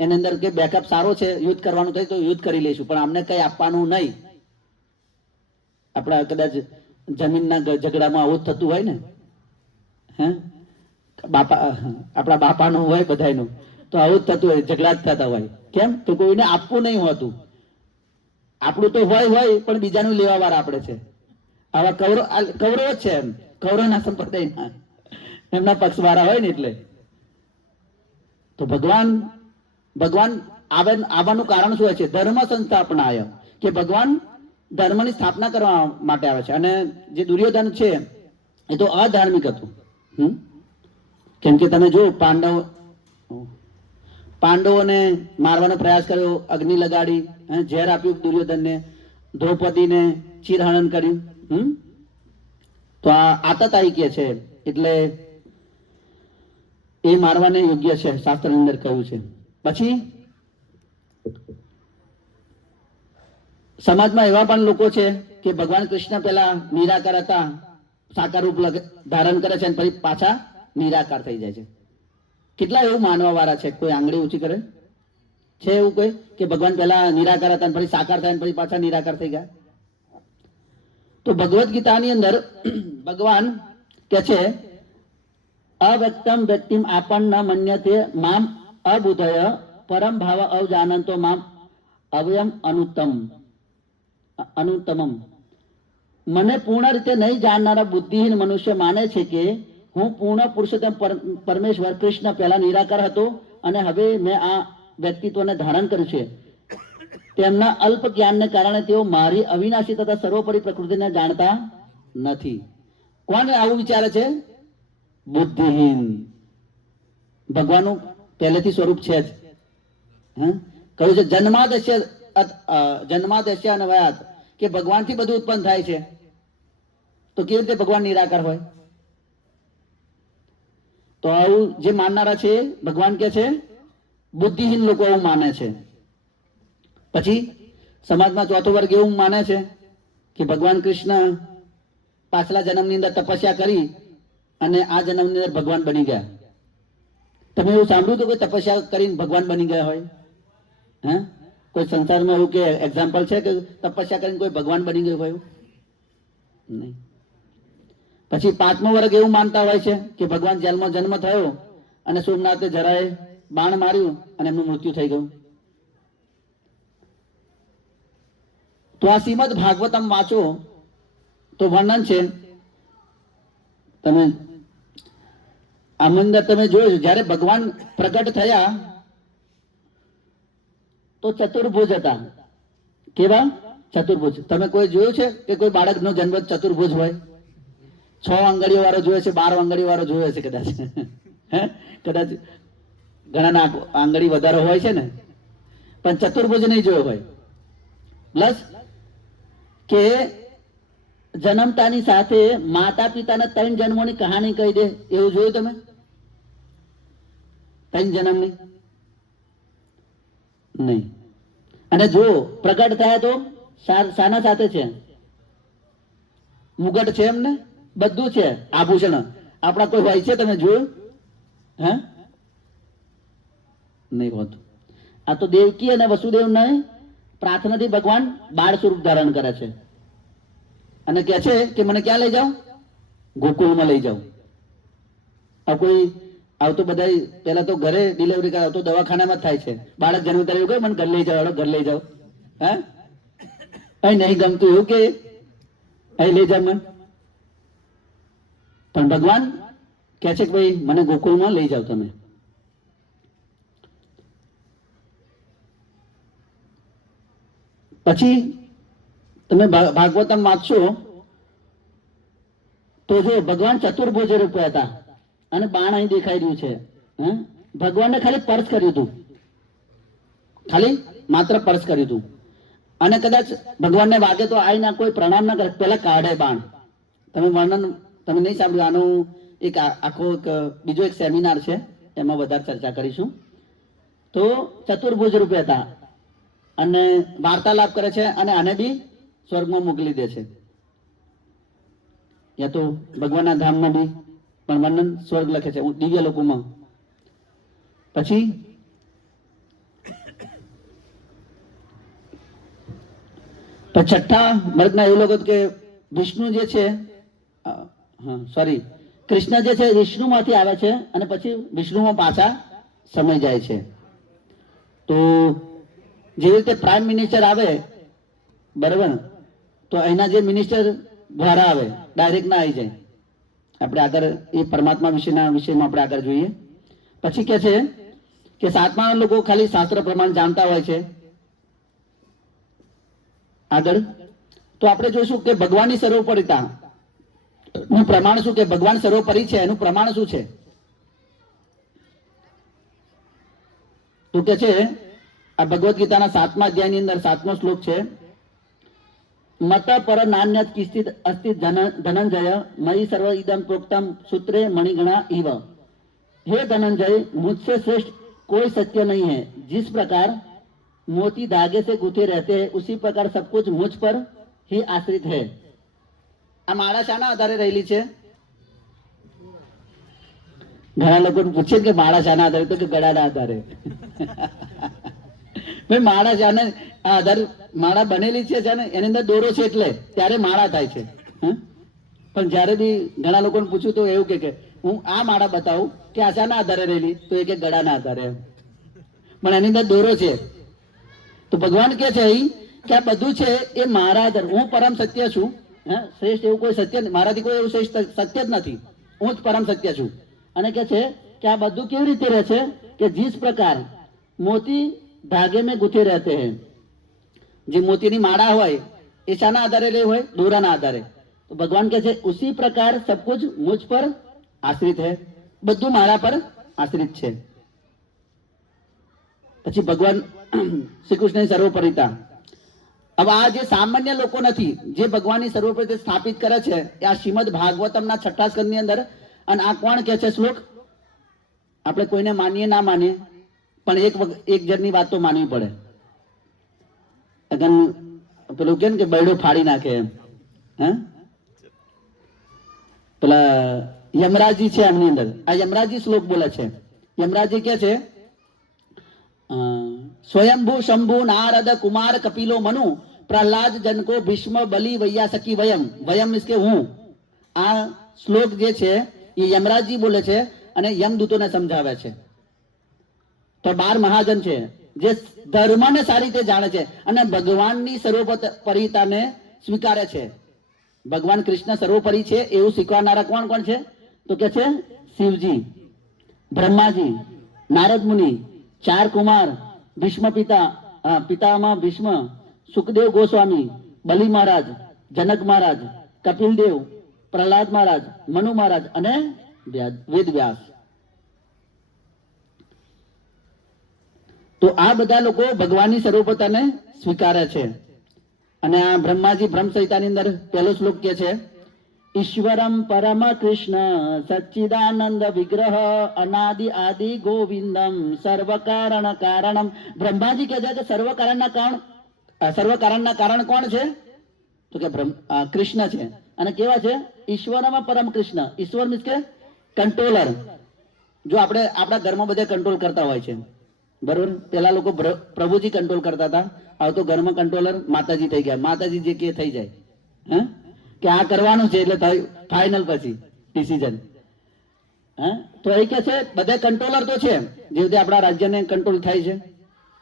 એની અંદર કે બેકઅપ સારો છે, યુદ્ધ કરવાનું થાય તો યુદ્ધ કરી લઈશું, પણ અમને કઈ આપવાનું નહીં. આપણા કદાચ જમીનના ઝઘડામાં આવું જ થતું હોય ને, હે બાપા આપણા બાપાનું હોય બધાયનું તો આવું જ થતું હોય, ઝઘડા જ થતા હોય. કેમ તો કોઈને આપવું નહીં હોતું. આપણું તો હોય પણ બીજાનું લેવા વાળા આપણે છે. આવા કૌરવ જ છે, એમ કૌરવના સંપ્રદાયના એમના પક્ષ વાળા હોય ને એટલે. તો ભગવાન આવવાનું કારણ શું છે? ધર્મ સંસ્થાપનાય, કે ભગવાન ધર્મની સ્થાપના કરવા માટે આવે છે. અને જે દુર્યોધન છે એ તો અધાર્મિક હતું. કેમ કે તમે જો પાંડવોને મારવાનો પ્રયાસ કર્યો, અગ્નિ લગાડી, ઝેર આપ્યું દુર્યોધનને, દ્રૌપદીને ચીરહરણ કર્યું. તો આ આતતાઈ કે છે, એટલે એ મારવાને યોગ્ય છે, શાસ્ત્રની અંદર કહ્યું છે. પછી સમાજમાં એવા પણ લોકો છે કે ભગવાન કૃષ્ણ પેલા નિરાકાર હતા, સાકાર રૂપ ધારણ કરે છે અને પછી પાછા નિરાકાર થઈ જાય છે. કેટલા એવું માનવા વાળા છે? કોઈ આંગળી ઊંચી કરે છે એવું કોઈ કે ભગવાન પેલા નિરાકાર હતા પછી સાકાર થયા પછી પાછા નિરાકાર થઈ ગયા? તો ભગવદ્ ગીતાની અંદર ભગવાન કે છે, અવ્યક્તમ વ્યક્તિમ આપણ ન મન્યતે મામ અબુધય પરમ ભાવ અવજાનંતો મામ અવ્યમ અનુત્તમમ. મને પૂર્ણ રીતે નહીં જાણનારા બુદ્ધિહીન મનુષ્ય માને છે કે હું પૂર્ણ પુરુષોત્તમ પરમેશ્વર કૃષ્ણ પહેલા નિરાકાર હતો અને હવે મેં આ વ્યક્તિત્વને ધારણ કર્યું છે. તેમના અલ્પ જ્ઞાનને કારણે તેઓ મારી અવિનાશી તથા સર્વોપરી પ્રકૃતિને જાણતા નથી. કોણ આવું વિચારે છે? બુદ્ધિહીન. ભગવાનનું પહેલેથી સ્વરૂપ છે જ. કહ્યું છે જન્માદસ્ય અનવયાત, કે ભગવાનથી બધું ઉત્પન્ન થાય છે. તો કેવી રીતે ભગવાન નિરાકાર હોય? તો આવું જે માનનારા છે ભગવાન કે છે બુદ્ધિહીન લોકો એવું માને છે. પછી સમાજમાં ચોથો વર્ગ એવું માને છે કે ભગવાન કૃષ્ણ પાછલા જન્મની અંદર તપસ્યા કરી અને આ જન્મની અંદર ભગવાન બની ગયા. તમે એવું સાંભળ્યું તો કોઈ તપસ્યા કરીને ભગવાન બની ગયા હોય? હે કોઈ સંસારમાં એવું કે એક્ઝામ્પલ છે કે તપસ્યા કરીને કોઈ ભગવાન બની ગયું હોય? નહીં. પછી પાંચમો વર્ગ એવું માનતા હોય છે કે ભગવાન જેલમાં જન્મ થયો અને સોમનાથે જરાએ બાણ માર્યું અને એમનું મૃત્યુ થઈ ગયું. તો આ શ્રીમદ ભાગવતમ વાંચો તો વર્ણન છે. તમે આમ અંદર તમે જોયું જયારે ભગવાન પ્રગટ થયા તો ચતુર્ભુજ હતા. કેવા? ચતુર્ભુજ. તમે કોઈ જોયું છે કે કોઈ બાળકનો જન્મ ચતુર્ભુજ હોય? 6 આંગળીઓ વાળો જોયો છે, 12 આંગળીઓ વાળો જોયો છે કદાચ. હે કદાચ ઘણા આંગળી વધારે હોય છે ને, પણ ચતુર્ભુજ નહીં જોયો હોય. પ્લસ કે જન્મતાની સાથે માતા પિતાના 3 જન્મોની કહાની કહી દે એવું જોયું તમે? 3 જન્મની નહીં. અને જો પ્રગટ થયા તો શાના સાથે છે? મુગટ છે એમને, બધું છે, આભૂષણ આપણા કોઈ હોય છે? તમે જોયું? હે નહીં હોતું. આ તો દેવકી અને વસુદેવ નહીં પ્રાર્થનાથી ભગવાન બાળ સ્વરૂપ ધારણ કરે છે અને કહે છે કે મને ક્યાં લઈ જાઓ? ગોકુળમાં લઈ જાઓ. આ કોઈ આવતો બધા પેલા તો ઘરે ડિલિવરી કરાવ તો દવાખાનામાં જ થાય છે. બાળક જન્મ ત્યારે એવું કહે મને ઘર લઈ જાઓ, ઘર લઈ જાઓ. હે અહીં નહીં ગમતું એવું કે અહીં લઈ જાવ મને. પણ ભગવાન કહે છે કે ભાઈ મને ગોકુળમાં લઈ જાઓ તમે. પછી તમે ભાગવતમ વાંચશો તો જો ભગવાન ચતુર્ભુજ રૂપે હતા અને બાણ અહીં દેખાઈ રહ્યું છે. ભગવાનને ખાલી સ્પર્શ કર્યું હતું, ખાલી માત્ર સ્પર્શ કર્યું હતું. અને કદાચ ભગવાનને વાગે તો આઈના કોઈ પ્રણામ ના કરે, પેલા કાઢે બાણ. તમે વર્ણન તમે નહીં સાંભળ્યું. આનું એક આખો બીજો એક સેમિનાર છે, એમાં વધારે ચર્ચા કરીશું. તો ચતુર્ભુજ રૂપે હતા અને વાર્તાલાપ કરે છે અને આને બી સ્વર્ગમાં મોકલી દે છે, યા તો ભગવાનના ધામમાં બી પણ વર્ણન સ્વર્ગ લખે છે, દિવ્ય લોકોમાં. પછી છઠ્ઠા વર્ગના એવું લોકો કે વિષ્ણુ જે છે કૃષ્ણ જે છે વિષ્ણુમાંથી આવે છે અને પછી વિષ્ણુમાં પાછા સમાઈ જાય છે. તો જેવી રીતે પ્રાઇમ મિનિસ્ટર આવે બરાબર, તો અહીંના જે મિનિસ્ટર દ્વારા આવે ડાયરેક્ટ ના આવી જાય. આપણે આગળ એ પરમાત્મા વિશેના વિષયમાં આપણે આગળ જોઈએ. પછી કે છે કે સાતમા લોકો ખાલી શાસ્ત્ર પ્રમાણ જાણતા હોય છે. આગળ તો આપણે જોઈશું કે ભગવાનની સર્વોપરિતા નું પ્રમાણ શું, કે ભગવાન સર્વોપરી છે એનું પ્રમાણ શું છે. તો કે છે આ ભગવદ્ ગીતાના 7મા અધ્યાયની અંદર 7મો શ્લોક છે, મત પર નાન્યત કિંચિત અસ્તિ ધનંજય મયि સર્વ ઇદમ પ્રોક્તમ सूत्रे मणिगणा इव. हे धनंजय, मुझसे श्रेष्ठ कोई सत्य नहीं है. जिस प्रकार मोती धागे से गूंथे रहते हैं उसी प्रकार सब कुछ मुझ पर ही आश्रित है. આ માળા શાના આધારે રહેલી છે? ઘણા લોકો પૂછે કે માળા શાના આધારે, તો કે ગળાના આધારે. ભાઈ માળા શાને આધાર, માળા બનેલી છે ને એની અંદર દોરો છે એટલે ત્યારે માળા થાય છે. પણ જ્યારે બી ઘણા લોકોને પૂછ્યું તો એવું કે હું આ માળા બતાવું કે આ શાના આધારે રહેલી, તો એ કે ગળાના આધારે. પણ એની અંદર દોરો છે. તો ભગવાન કે છે અહીં કે આ બધું છે એ મારા આધાર, હું પરમ સત્ય છું. શ્રેષ્ઠ એવું કોઈ સત્ય, મારાથી કોઈ એવું શ્રેષ્ઠ સત્ય જ નથી, હું જ પરમ સત્ય છું. અને કે છે કે આ બધું કેવી રીતે રહે છે કે जिस प्रकार मोती धागे में गुथे रहते हैं. જે મોતીની માળા હોય એ શાના આધારે રહે હોય? દોરાના આધારે. તો ભગવાન કહે છે ઉસી પ્રકાર સબ કુછ મુझ પર આશ્રિત है. બધું મારા પર આશ્રિત છે. પછી ભગવાન શ્રી કૃષ્ણની સર્વોપરિતા. હવે આ જે સામાન્ય લોકો નથી, જે ભગવાનની સર્વોપરિતા સ્થાપિત કરે છે એ આ શ્રીમદ ભાગવતમના 6ઠા સ્કંદની અંદર. અને આ કોણ કે છે શ્લોક? આપણે કોઈને માનીએ ના માનીએ પણ એક જણની વાત તો માનવી પડે. પેલું કે ને કે બૈડો ફાડી નાખે એમ. પેલા યમરાજી છે એમની અંદર આ યમરાજી શ્લોક બોલે છે. યમરાજી કે છે સ્વયંભૂ શંભુ નારદ કુમાર કપિલો મનુ પ્રહલાદ જનકો ભીષ્મ બલિ વૈયાસકી વયમ. વયમ મીન્સ કે હું. આ શ્લોક જે છે એ યમરાજી બોલે છે અને યમદૂતોને સમજાવે છે. તો 12 મહાજન છે જે ધર્મને સારી રીતે જાણે છે અને ભગવાનની સર્વોપરિતાને સ્વીકારે છે. ભગવાન કૃષ્ણ સર્વોપરી છે એવું સ્વીકારનારા કોણ કોણ છે? તો કે છે શિવજી, બ્રહ્માજી, નારદ મુનિ, 4 કુમાર, ભીષ્મ પિતામહ ભીષ્મ, સુખદેવ ગોસ્વામી, બલિ મહારાજ, જનક મહારાજ, કપિલ દેવ, પ્રહલાદ મહારાજ, મનુ મહારાજ અને વેદ વ્યાસ. તો આ બધા લોકો ભગવાનની સર્વોપરિતાને સ્વીકારે છે. અને આ બ્રહ્માજી બ્રહ્મ સંહિતાની અંદર પહેલો શ્લોક કે છે ઈશ્વરમ પરમ કૃષ્ણ સચ્ચિદાનંદ વિગ્રહ અનાદિ આદિ ગોવિંદમ સર્વ કારણ કારણમ. બ્રહ્માજી કહે છે કે સર્વ કારણના કારણ કોણ છે? તો કે કૃષ્ણ છે. અને કેવા છે? ઈશ્વરમાં પરમ કૃષ્ણ. ઈશ્વર મીન્સ કે કંટ્રોલર. જો આપણે આપણા ઘરમાં બધા કંટ્રોલ કરતા હોય છે બરોબર. પેલા લોકો પ્રભુજી કંટ્રોલ કરતા હતા, હવે તો ઘરમાં કંટ્રોલર માતાજી થઈ ગયા. માતાજી જે કે થઈ જાય કે આ કરવાનું છે એટલે ફાઇનલ પછી ડિસિઝન. તો એ કે છે બધા કંટ્રોલર તો છે. જે રીતે આપણા રાજ્યને કંટ્રોલ થાય છે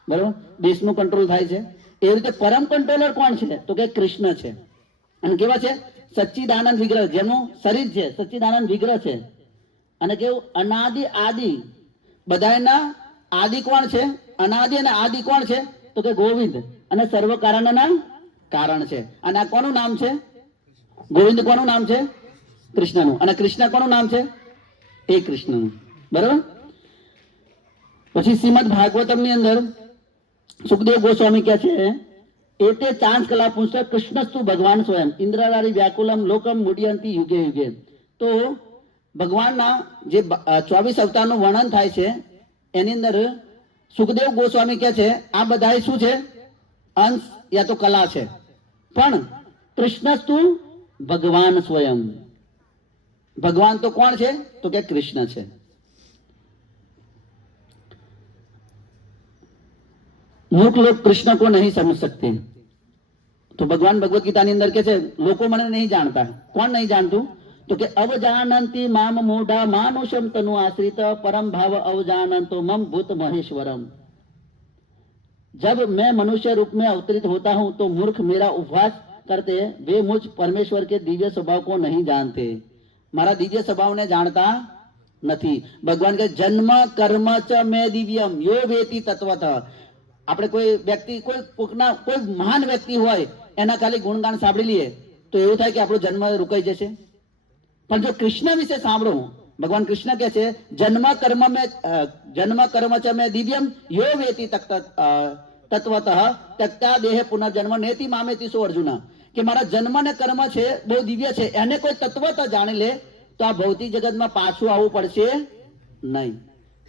બરોબર, દેશનું કંટ્રોલ થાય છે, એ રીતે પરમ કંટ્રોલર કોણ છે? તો કે કૃષ્ણ છે. અને કેવા છે? સચ્ચિદાનંદ વિગ્રહ, જેનું શરીર છે સચ્ચિદાનંદ વિગ્રહ છે. અને કેવું? અનાદિ આદિ. બધાના આદિ કોણ છે? અનાદિ અને આદિ કોણ છે? તો કે ગોવિંદ. અને સર્વ કારણના કારણ છે. અને આ કોનું નામ છે? ગોવિંદ કોનું નામ છે? કૃષ્ણનું. અને કૃષ્ણ કોનું નામ છે? એ કૃષ્ણનું. બરોબર. પછી શ્રીમદ ભાગવતમની અંદર સુખદેવ ગોસ્વામી કહે છે એતે ચાંસ કલા પુસ્તક કૃષ્ણસ્તુ ભગવાન સ્વયં ઇન્દ્રારી વ્યાકુલમ લોકમ મુડ્યંતી યુગે યુગે. તો ભગવાનના જે 24 અવતારનું વર્ણન થાય છે એની અંદર સુખદેવ ગોસ્વામી કહે છે આ બધા શું છે? અંશ યા તો કલા છે. પણ કૃષ્ણસ્તુ ભગવાન સ્વયં. ભગવાન તો કોણ છે? તો કે કૃષ્ણ છે. मूर्ख लोग कृष्ण को नहीं समझ सकते. તો ભગવાન ભગવદ ગીતાની અંદર કે છે લોકો મને નહીં જાણતા. કોણ નહીં જાણતું? તો કે અવજાનંતી મામ મૂઢા માનુષમ તનુ આશ્રિત પરમ ભાવ अवजानंतो मम भूत महेश्वरम. जब मैं मनुष्य रूप में अवतरित होता हूं तो मूर्ख मेरा उपवास करते वे मुझ परमेश्वर के दिव्य स्वभाव को नहीं जानते. मारा दिव्य स्वभाव ने जानता નથી. ભગવાન કે જન્મ કર્મ ચ મે દિવ્યમ યો વેતિ તત્વત. આપણે કોઈ વ્યક્તિ કોઈ મહાન વ્યક્તિ હોય એના ખાલી ગુણગાન સાંભળી લઈએ તો એવું થાય કે આપણો જન્મ રોકાઈ જશે. પણ જો કૃષ્ણ વિશે સાંભળો, ભગવાન કૃષ્ણ કહે છે જન્મ કર્મ ચ મે દિવ્યમ યો વેતિ તત્વત ત્યક્તા દેહ પુનર્જન્મ નેતિ મામેતિ સો અર્જુન. કે મારા જન્મ ને કર્મ છે બહુ દિવ્ય છે, એને કોઈ તત્વત જાણી લે તો આ ભૌતિક જગતમાં પાછું આવવું પડશે નહીં.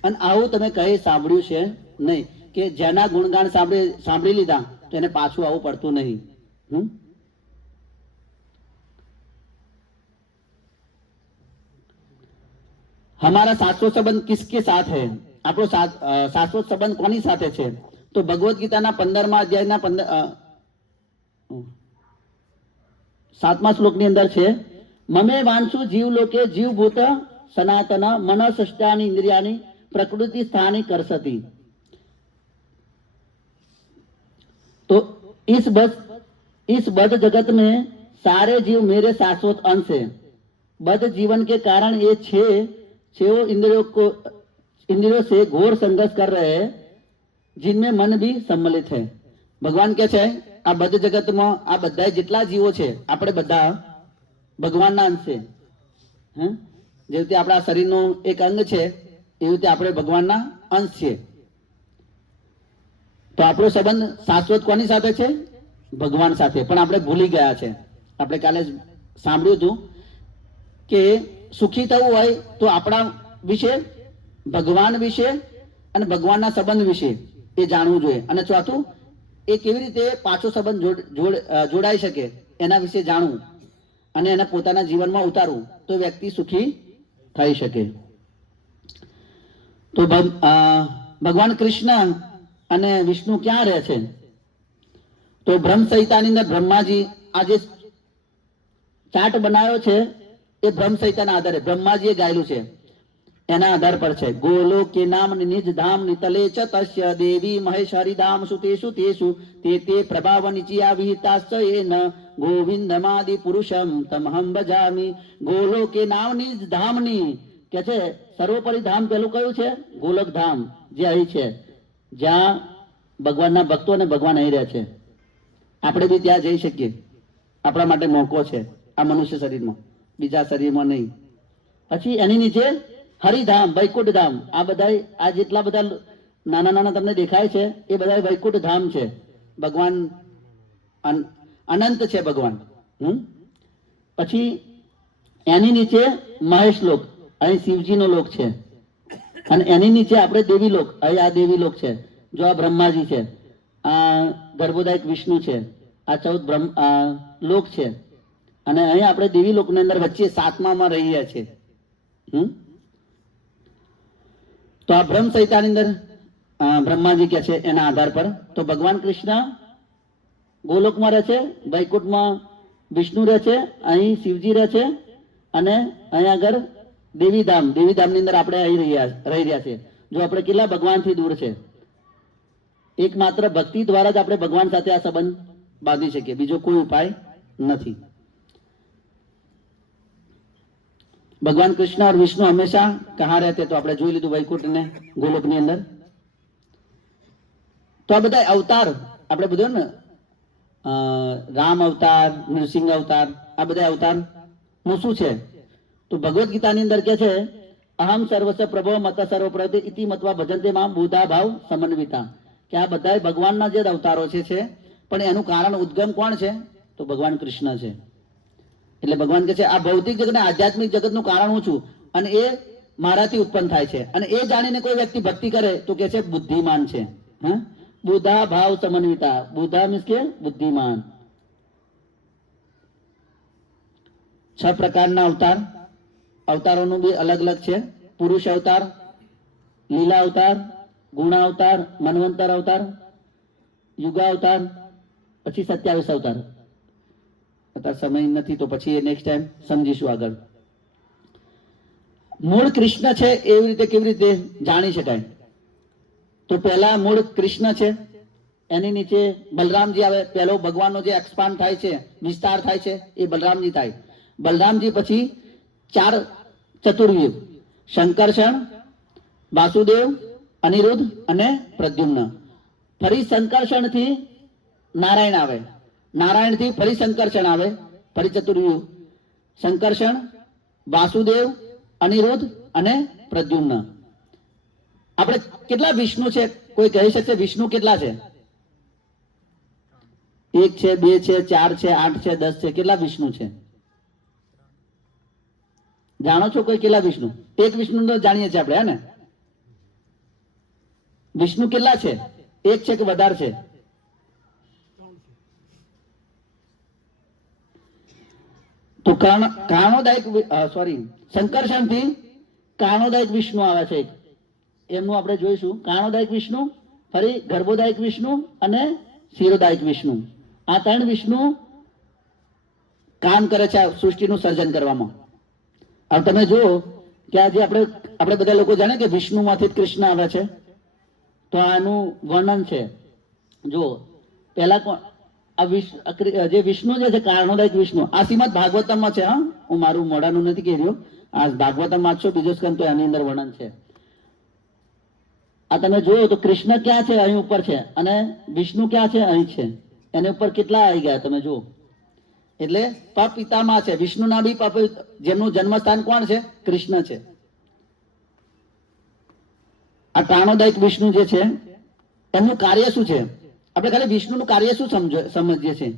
અને આવું તમે કહી સાંભળ્યું છે નહીં કે જેના ગુણગાન સાંભળી લીધા તો એને પાછું આવવું પડતું નહીં. हमारा शाश्वत संबंध किसके साथ है? આપણો શાશ્વત સંબંધ કોની સાથે છે? તો ભગવદ ગીતાના 15મા અધ્યાયના 7મા શ્લોકની અંદર છે મમે વાંસુ જીવ લોકે જીવભૂત सनातन मन षष्टानि इंद्रियानि प्रकृति स्थानी करसति. तो इस बद्ध जगत में सारे जीव मेरे शाश्वत अंश है. बद्ध जीवन के कारण ये छह इंद्रियों से घोर संघर्ष कर रहे हैं जिनमें मन भी सम्मिलित है. भगवान क्या है आ बद्ध जगत में आ बधा जेटला जीवो छे आपणे बधा भगवानना अंश छे. जे रीते आपणा शरीरनो एक अंग छे एवी रीते आपणे भगवानना अंश छे. तो આપણો સંબંધ શાશ્વત કોની સાથે છે? ભગવાન સાથે. પણ આપણે ભૂલી ગયા છે. આપણે કાલે સાંભળ્યું હતું કે સુખી થવું હોય તો આપણા વિશે, ભગવાન વિશે અને ભગવાનના સંબંધ વિશે એ જાણવું જોઈએ. અને ચોથું એ કેવી રીતે પાછો સંબંધ જોડાઈ શકે એના વિશે જાણવું અને એને પોતાના જીવનમાં ઉતારવું તો વ્યક્તિ સુખી થઈ શકે. તો ભગવાન કૃષ્ણ અને વિષ્ણુ ક્યાં રહે છે? તો બ્રહ્મ સંહિતાની અંદર બ્રહ્માજી આ જે ચાર્ટ બનાવ્યો છે એ બ્રહ્મ સંહિતાના આધારે બ્રહ્માજીએ ગાયેલું છે એના આધાર પર છે. ગોલો કે નામ નિજ ધામ નિતલે ચ તસ્ય દેવી મહેશ હરિધામ સુતેષુ તેષુ તે પ્રભાવ નિચિયા વિહિતાશ્ચ એન ગોવિંદમાદિ પુરુષમ તમહમ ભજામી. ગોલો કે નામ નિજ ધામની કે છે સર્વોપરી ધામ પેલું કયું છે? ગોલક ધામ, જે અહીં છે જ્યાં ભગવાનના ભક્તો અને ભગવાન અહીં રહે છે. આપણે બી ત્યાં જઈ શકીએ. આપણા માટે મોકો છે આ મનુષ્ય શરીરમાં, બીજા શરીરમાં નહીં. પછી એની નીચે હરિધામ, વૈકુંઠ ધામ. આ બધા આ જેટલા બધા નાના નાના તમને દેખાય છે એ બધા વૈકુંઠ ધામ છે. ભગવાન અનંત છે ભગવાન. પછી એની નીચે મહેશ લોક, અહીં શિવજીનો લોક છે. અને એની નીચે આપણે દેવી લોક, અહીં આ દેવી લોક છે. જો આ બ્રહ્માજી છે, આ ગર્ભોદાયક વિષ્ણુ છે, આ 14 લોક છે. અને અહીં આપણે દેવી લોકની અંદર વચ્ચે 7મામાં રહીએ છીએ. તો આ બ્રહ્મ સંહિતાની અંદર બ્રહ્માજી કે છે એના આધાર પર તો ભગવાન કૃષ્ણ ગોલોકમાં રહે છે, વૈકુંઠમાં વિષ્ણુ રહે છે, અહીં શિવજી રહે છે અને અહીં આગળ દેવીધામની અંદર આપણે અહીં રહી રહ્યા છે. જો આપણે કેટલા ભગવાનથી દૂર છે. એકમાત્ર ભક્તિ દ્વારા જ આપણે ભગવાન સાથે આ સંબંધ બાંધી શકીએ, બીજો કોઈ ઉપાય નથી. भगवान कृष्ण और विष्णु हमेशा कहाँ रहते? तो આપણે જોઈ લીધું વૈકુંઠ ને ગોલોક ની અંદર. તો આ બધા અવતાર આપણે બધું ને રામ અવતાર, નૃસિંહ અવતાર, આ બધા અવતાર નું શું છે? તો ભગવદ ગીતાની અંદર કે છે અહમ સર્વસ્વ પ્રભવ મત સર્વ પ્રવૃત્તિ ઇતિ મત્વા ભજન્તે મામ બુધા ભાવ સમન્વિતા. કે આ બધા ભગવાનના જે અવતારો છે પણ એનું કારણ ઉદ્ગમ કોણ છે? તો ભગવાન કૃષ્ણ છે. એટલે ભગવાન કહે છે આ ભૌતિક જગત અને આધ્યાત્મિક જગતનું કારણ હું છું અને એ મારાથી ઉત્પન્ન થાય છે. અને એ જાણીને કોઈ વ્યક્તિ ભક્તિ કરે તો કે છે બુદ્ધિમાન છે. બુધા ભાવ સમન્વિતા. બુધા મીન્સ કે બુદ્ધિમાન. 6 પ્રકારના અવતારોનું બી અલગ અલગ છે. પુરુષ અવતાર, લીલા અવતાર, ગુણા અવતાર, મનવંતર અવતાર, યુગા અવતાર, પછી 27 અવતાર. અત્યારે સમય નથી તો પછી નેક્સ્ટ ટાઈમ સમજીશું આગળ. મૂળ કૃષ્ણ છે એવી રીતે કેવી રીતે જાણી શકાય? તો પહેલા મૂળ કૃષ્ણ છે, એની નીચે બલરામજી આવે. પહેલો ભગવાનનો જે એક્સપાન્ડ થાય છે, વિસ્તાર થાય છે, એ બલરામજી થાય. બલરામજી પછી 4 ચતુર્યુગ: શંકર્ષણ, વાસુદેવ, અનિરુદ્ધ અને પ્રદ્યુમ્ન. ફરી શંકર્ષણથી નારાયણ આવે, નારાયણથી ફરી શંકર્ષણ આવે, ફરી ચતુર્યુગ: શંકર્ષણ, વાસુદેવ, અનિરુદ્ધ અને પ્રદ્યુમ્ન. આપણે કેટલા વિષ્ણુ છે? કોઈ કહી શકશે વિષ્ણુ કેટલા છે? 1 છે, 2 છે, 4 છે, 8 છે, 10 છે? કેટલા વિષ્ણુ છે? જાણો છો કોઈ કેટલા વિષ્ણુ? એક વિષ્ણુ તો જાણીએ છીએ આપણે, હે ને? વિષ્ણુ કેટલા છે? 1 છે કે વધારે છે? તો કારણોદાયક શંકર્ષણથી કારણોદાયક વિષ્ણુ આવે છે. એમનું આપણે જોઈશું. કારણોદાયક વિષ્ણુ, ફરી ગર્ભોદાયક વિષ્ણુ અને ક્ષીરોદાયક વિષ્ણુ. આ 3 વિષ્ણુ કામ કરે છે આ સૃષ્ટિનું સર્જન કરવામાં. હવે તમે જુઓ કે આજે આપણે બધા લોકો જાણે કે વિષ્ણુમાંથી જ કૃષ્ણ આવે છે, તો આનું વર્ણન છે. જો પહેલા જે વિષ્ણુ જે છે, કારણોદાયક વિષ્ણુ, આ શ્રીમદ ભાગવતમમાં છે. હા, હું મારું મોઢાનું નથી કહી રહ્યો. આ ભાગવતમ વાંચશો બીજો સ્કંદ, તો એની અંદર વર્ણન છે. આ તમે જોયો તો કૃષ્ણ ક્યાં છે? અહીં ઉપર છે. અને વિષ્ણુ ક્યાં છે? અહીં છે. એની ઉપર કેટલા આવી ગયા તમે જુઓ. એટલે પપ પિતામાં છે. વિષ્ણુના બી પપ, જેમનું જન્મસ્થાન કોણ છે? કૃષ્ણ છે. આ કારણોદાયક વિષ્ણુ જે છે, એમનું કાર્ય શું છે? આપણે ખાલી વિષ્ણુનું કાર્ય શું સમજીએ છીએ?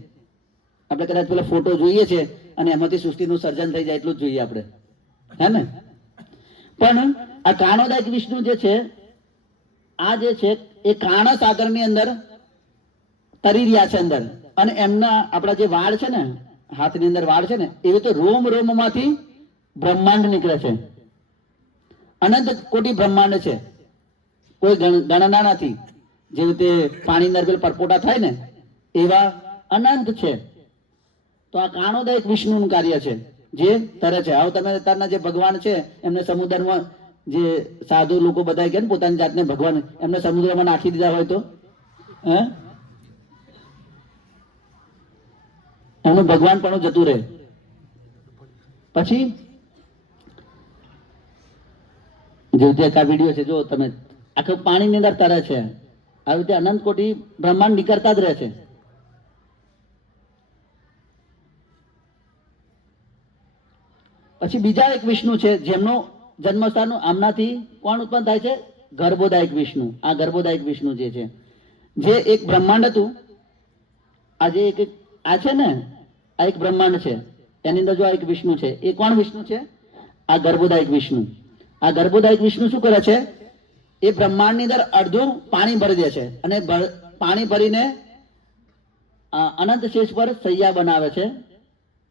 આપણે કદાચ પેલો ફોટો જોઈએ છે અને એમાંથી સૃષ્ટિનું સર્જન થઈ જાય એટલું જ જોઈએ આપણે, હે ને? પણ આ કારણોદાયક વિષ્ણુ જે છે, આ જે છે એ કાણ સાગરની અંદર તરી રહ્યા છે અંદર. અને એમના આપણા જે વાળ છે ને, હાથની અંદર વાળ છે ને, એવી તો રોમ રોમમાંથી બ્રહ્માંડ નીકળે છે. અનંત કોટી બ્રહ્માંડ છે, કોઈ ગણના નથી. જે રીતે પાણીની અંદર પરપોટા થાય ને, એવા અનંત છે. તો આ કારણોદાયક વિષ્ણુનું કાર્ય છે, જે તરે છે. હવે તમે અત્યારના જે ભગવાન છે, એમને સમુદ્રમાં, જે સાધુ લોકો બધા કે પોતાની જાતને ભગવાન, એમને સમુદ્રમાં નાખી દીધા હોય તો એમનું ભગવાન પણ જતું રહે. પછી જે રીતે આ વિડીયો છે, જો તમે, આખું પાણીની અંદર તરે છે. આવી રીતે અનંત કોટી બ્રહ્માંડ નીકળતા જ રહે છે. પછી બીજા એક વિષ્ણુ છે, જેમનું જન્મસ્થાન આમનાથી કોણ ઉત્પન્ન થાય છે? ગર્ભોદાયક વિષ્ણુ. આ ગર્ભોદાયક વિષ્ણુ જે છે, જે એક બ્રહ્માંડ હતું. આજે આ છે ને, આ એક બ્રહ્માંડ છે, એની અંદર જો આ એક વિષ્ણુ છે, એ કોણ વિષ્ણુ છે? આ ગર્ભોદાયક વિષ્ણુ. આ ગર્ભોદાયક વિષ્ણુ શું કરે છે? એ બ્રહ્માંડની અંદર અડધું પાણી ભરી દે છે, અને પાણી ભરીને અનંત શેષ પર સૈયા બનાવે છે.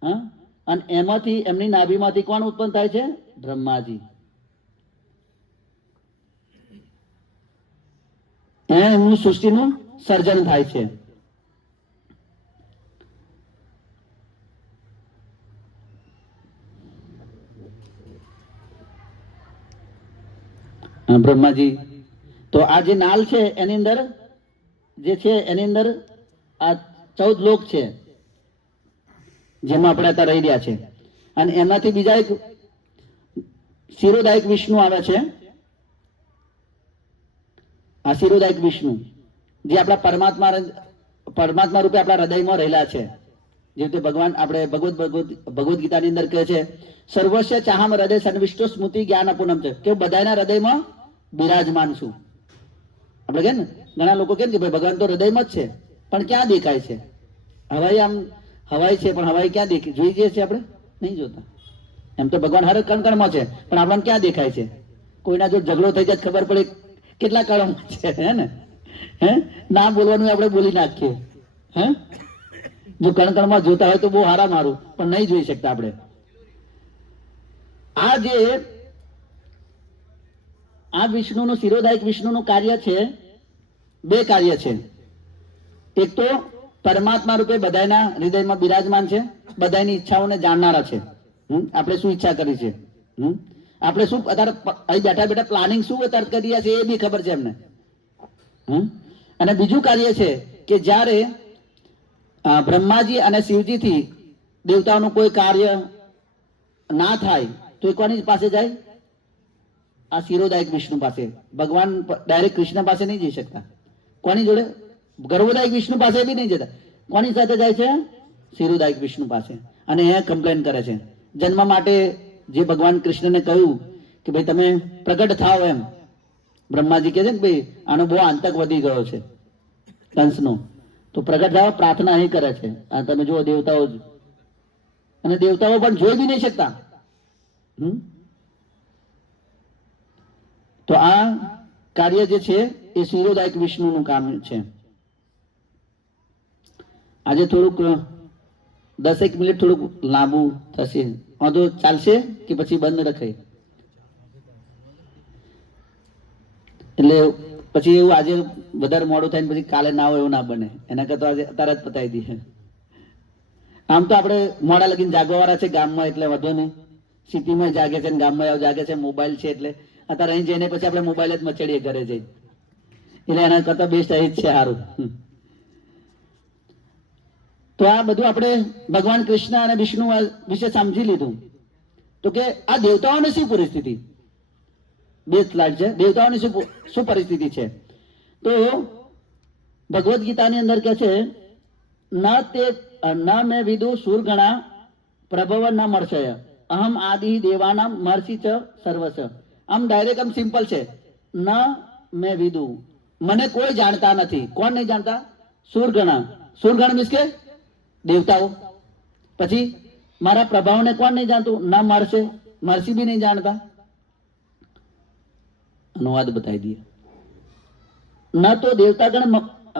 હા, અને એમાંથી, એમની નાભીમાંથી કોણ ઉત્પન્ન થાય છે? બ્રહ્માજી. એમનું સૃષ્ટિનું સર્જન થાય છે. બ્રહ્માજી. તો આ જે નાલ છે એની અંદર જે છે, એની અંદર આ 14 લોક છે, જેમાં આપણે અત્યારે રહી રહ્યા છે. અને એનાથી બીજા એક ક્ષીરોદાયક વિષ્ણુ આવે છે. આ ક્ષીરોદાયક વિષ્ણુ જે આપણા પરમાત્મા રૂપે આપણા હૃદયમાં રહેલા છે. જે રીતે ભગવાન આપણે ભગવદ્ ગીતાની અંદર કહે છે, સર્વસ્ય ચાહમ હૃદય સન્વિષ્ટો સ્મૃતિ જ્ઞાન અપૂર્ણમ છે, કે બધાના હૃદયમાં બિરાજમાન છું. આપણે કે ને, ઘણા લોકો કેમ કે ભાઈ ભગવાન તો હૃદયમાં જ છે, પણ ક્યાં દેખાય છે? હવાઈ આમ હવાઈ છે, પણ હવાઈ ક્યાં દેખાય? જોઈ જઈએ છીએ આપણે? નહીં જોતા. એમ તો ભગવાન હર કણકણમાં છે, પણ આપણને ક્યાં દેખાય છે? કોઈના જો ઝઘડો થઈ જાય ખબર પડે કેટલા કણમાં છે, હે ને? ના બોલવાનું આપણે બોલી નાખીએ. જો કણકણમાં જોતા હોય તો બહુ હારા મારું, પણ નહીં જોઈ શકતા આપણે. આ વિષ્ણુનું, ક્ષીરોદાયક વિષ્ણુનું કાર્ય છે, 2 કાર્ય છે. એક તો પરમાત્મા રૂપે બધાના હૃદયમાં બિરાજમાન છે, બધાની ઈચ્છાઓને જાણનારા છે. આપણે શું ઈચ્છા કરી છે, આપણે શું અત્યારે અહીં બેઠા બેઠા પ્લાનિંગ શું અત્યારે કરી રહ્યા છે એ બી ખબર છે એમને. અને બીજું કાર્ય છે કે જ્યારે બ્રહ્માજી અને શિવજીથી દેવતાઓનું કોઈ કાર્ય ના થાય તો એ કોની પાસે જાય? આ શિરોદાયક વિષ્ણુ પાસે. ભગવાન ડાયરેક્ટ કૃષ્ણ પાસે નહીં જઈ શકતા. કોની જોડે? ગર્ભદાયક વિષ્ણુ પાસે બી નહીં જતા. કોની સાથે જાય છે? શિરોદાયક વિષ્ણુ પાસે. અને એ કમ્પ્લેન કરે છે. જન્મ માટે જે ભગવાન કૃષ્ણને કહ્યું કે ભાઈ તમે પ્રગટ થાઓ, એમ બ્રહ્માજી કહે છે કે ભાઈ આનો બહુ આતંક વધી ગયો છે કંસનો, તો પ્રગટ થાઓ, પ્રાર્થના એ કરે છે. આ તમે જુઓ દેવતાઓ જ, અને દેવતાઓ પણ જોઈ બી નહીં શકતા. તો આ કાર્ય જે છે એ શિરોદાયક વિષ્ણુનું કામ છે. આજે થોડુંક 10 મિનિટ થોડુંક લાંબુ થશે, વાંધો ચાલશે કે પછી બંધ રખાય? એટલે પછી એવું આજે વધારે મોડું થાય ને પછી કાલે ના હોય એવું ના બને. એના કરતા આજે અત્યારે જ પતાવી દઈએ. આમ તો આપણે મોડા લગીને જાગવાવાળા છે ગામમાં, એટલે વધુ નહીં. સિટીમાં જાગે છે ને ગામમાં જાગે છે, મોબાઈલ છે એટલે અત્યારે અહીં જઈને પછી આપણે મોબાઈલ જ મચડીએ ઘરે જઈ. એટલે એના કરતા બેસ્ટ અહીં જ છે સારું. તો આ બધું આપણે ભગવાન કૃષ્ણ અને વિષ્ણુ વિશે સમજી લીધું. તો કે આ દેવતાઓની શું પરિસ્થિતિ? બે સ્લાઇડ છે. દેવતાઓની શું પરિસ્થિતિ છે? તો ભગવદ્ ગીતાની અંદર કે છે ન મેં વિદુ સુરગણા પ્રભવ ન મર્ષય અહમ આદિ દેવાનામ મર્ષિ ચ સર્વસ. આમ ડાયરેક્ટ આમ સિમ્પલ છે. ન મેં વિદુ, મને કોઈ જાણતા નથી. કોણ નહીં જાણતા? સુરગણા. સુરગણ મીન્સ કે દેવતાઓ. પછી મારા પ્રભાવને કોણ નહીં જાણતું? ના મર્ષે, મર્ષિ भी नहीं जानता. अनुवाद बताई दिए. न तो देवतागण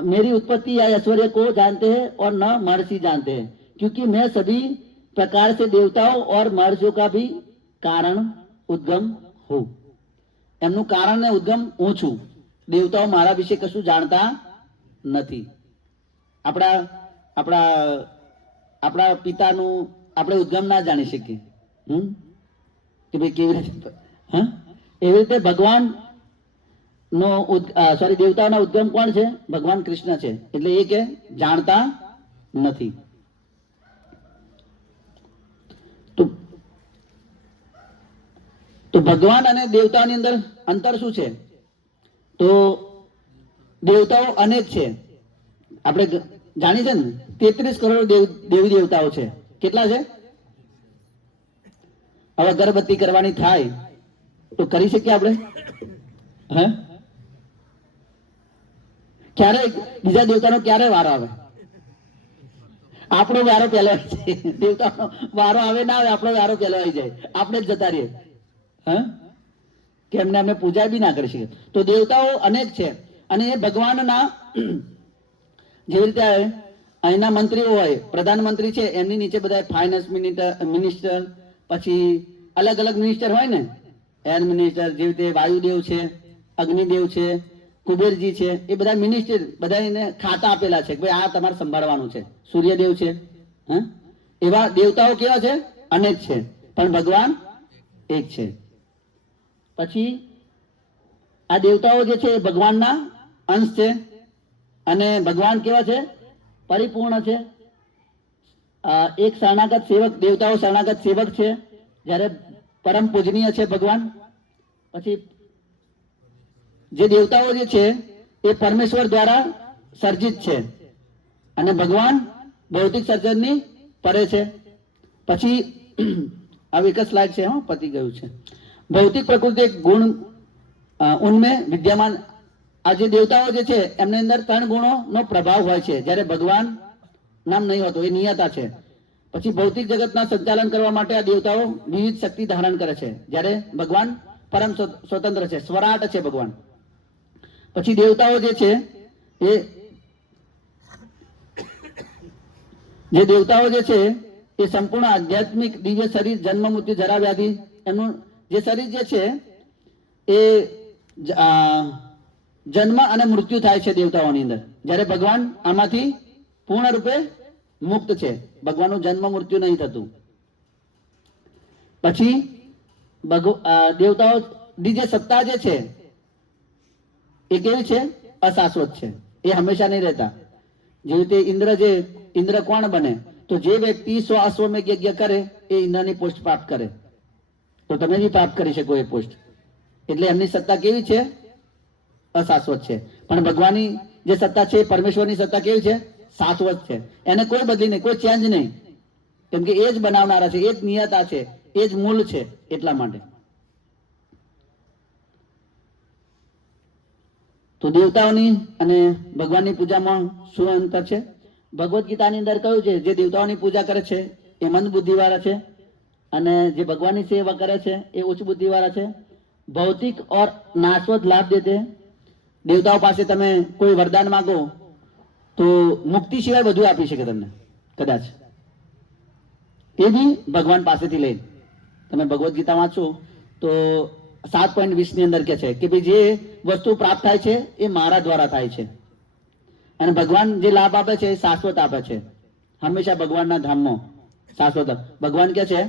मेरी उत्पत्ति या ऐश्वर्य को जानते हैं और न महर्षि जानते हैं, क्योंकि मैं सभी प्रकार से देवताओं और महर्षियों का भी कारण उद्गम हूं. એમનું કારણ ને ઉદ્ગમ હું છું. દેવતાઓ મારા વિશે કશું જાણતા નથી. આપણા આપણા આપણા પિતાનું આપણે ઉદ્ગમ ના જાણી શકીએ કે ભાઈ કેવી રીતે. એવી રીતે ભગવાન નો દેવતાઓના ઉદ્ગમ કોણ છે? ભગવાન કૃષ્ણ છે. એટલે એ કે જાણતા નથી. તો ભગવાન અને દેવતાની અંદર અંતર શું છે? તો દેવતાઓ અનેક છે. આપણે જાણી છે ને 33 કરોડ દેવી દેવતાઓ છે. કેટલા છે? હવે અગરબત્તી કરવાની થાય તો કરી શકીએ આપણે? ક્યારે બીજા દેવતાનો ક્યારે વારો આવે? આપણો વારો પહેલો આવી જાય. દેવતાનો વારો આવે ના આવે, આપણો વારો પહેલો આવી જાય. આપણે જ જતા રહીએ કે એમને અમે પૂજા બી ના કરી શકીએ. તો દેવતાઓ અનેક છે. અને એ ભગવાનના જેવી રીતે અહીંના મંત્રીઓ હોય, પ્રધાનમંત્રી છે, એમની નીચે બધા ફાઇનાન્સ મિનિસ્ટર, પછી અલગ અલગ મિનિસ્ટર હોય ને, એર મિનિસ્ટર, જેવી રીતે વાયુદેવ છે, અગ્નિદેવ છે, કુબેરજી છે, એ બધા મિનિસ્ટર, બધા એને ખાતા આપેલા છે કે ભાઈ આ તમારે સંભાળવાનું છે. સૂર્યદેવ છે. એવા દેવતાઓ કેવા છે? અનેક છે, પણ ભગવાન એક છે. પછી આ દેવતાઓ જે છે એ ભગવાનના અંશ છે. અને ભગવાન કેવા છે? પરિપૂર્ણ છે. એક શરણાગત સેવક, દેવતાઓ શરણાગત સેવક છે, જ્યારે પરમ પૂજનીય છે ભગવાન. પછી જે દેવતાઓ જે છે એ પરમેશ્વર દ્વારા સર્જિત છે અને ભગવાન ભૌતિક સર્જનની પરે છે. પછી આ એક સ્લાઇડ છે, પતી ગયું છે. ભૌતિક પ્રકૃતિ ગુણ ઉનમે વિદ્યમાન. આ જે દેવતાઓ જે છે એમની અંદર 3 ગુણોનો પ્રભાવ હોય છે, જ્યારે ભગવાન નામ નહીં હોતું, એ નિયતા છે. પછી ભૌતિક જગતના સંચાલન કરવા માટે આ દેવતાઓ વિવિધ શક્તિ ધારણ કરે છે, જ્યારે ભગવાન પરમ સ્વતંત્ર છે, સ્વરાટ છે ભગવાન. પછી દેવતાઓ જે છે એ સંપૂર્ણ આધ્યાત્મિક દિવ્ય શરીર, જન્મ મૃત્યુ જરા વ્યાધિ, એમનું જે શરીર જે છે એ જન્મ અને મૃત્યુ થાય છે દેવતાઓની અંદર, જ્યારે ભગવાન આમાંથી પૂર્ણ રૂપે મુક્ત છે, ભગવાનનું જન્મ મૃત્યુ નહીં થતું. પછી દેવતાઓની જે સત્તા જે છે એ કેવી છે? અશાશ્વત છે, એ હંમેશા નહીં રહેતા. જેવી રીતે ઇન્દ્ર કોણ બને? તો જે વ્યક્તિ 100 અશ્વમેઘ યજ્ઞ કરે એ ઇન્દ્રની પોસ્ટ પ્રાપ્ત કરે. તો તમે બી પ્રાપ્ત કરી શકો એ પોસ્ટ. એટલે એમની સત્તા કેવી છે? અશાશ્વત છે. પણ ભગવાનની જે સત્તા છે, પરમેશ્વરની સત્તા કેવી છે? શાશ્વત છે. એને કોઈ બદલી નહીં, કોઈ ચેન્જ નહીં, કેમ કે એ જ બનાવનારા છે, એ જ નિયતા છે, એ જ મૂળ છે. એટલા માટે તો દેવતાઓની અને ભગવાનની પૂજામાં શું અંતર છે? ભગવદ્ ગીતાની અંદર કહ્યું છે, જે દેવતાઓની પૂજા કરે છે એ મંદ બુદ્ધિવાળા છે, અને જે ભગવાનની સેવા કરે છે એ ઉચ્ચ બુદ્ધિવાળા છે. ભૌતિક और नाशवत लाभ देते हैं. દેવતાઓ પાસે તમે કોઈ વરદાન માંગો તો મુક્તિ સિવાય બધું આપી શકે તમને, કદાચ એ બી ભગવાન પાસેથી લઈ. તમે ભગવદ્ ગીતા વાંચો તો 7.20 ની અંદર કે છે કે ભાઈ જે વસ્તુ પ્રાપ્ત થાય છે એ મારા દ્વારા થાય છે, અને ભગવાન જે લાભ આપે છે એ શાશ્વત આપે છે, હંમેશા ભગવાનના ધામમાં શાશ્વત. ભગવાન કે છે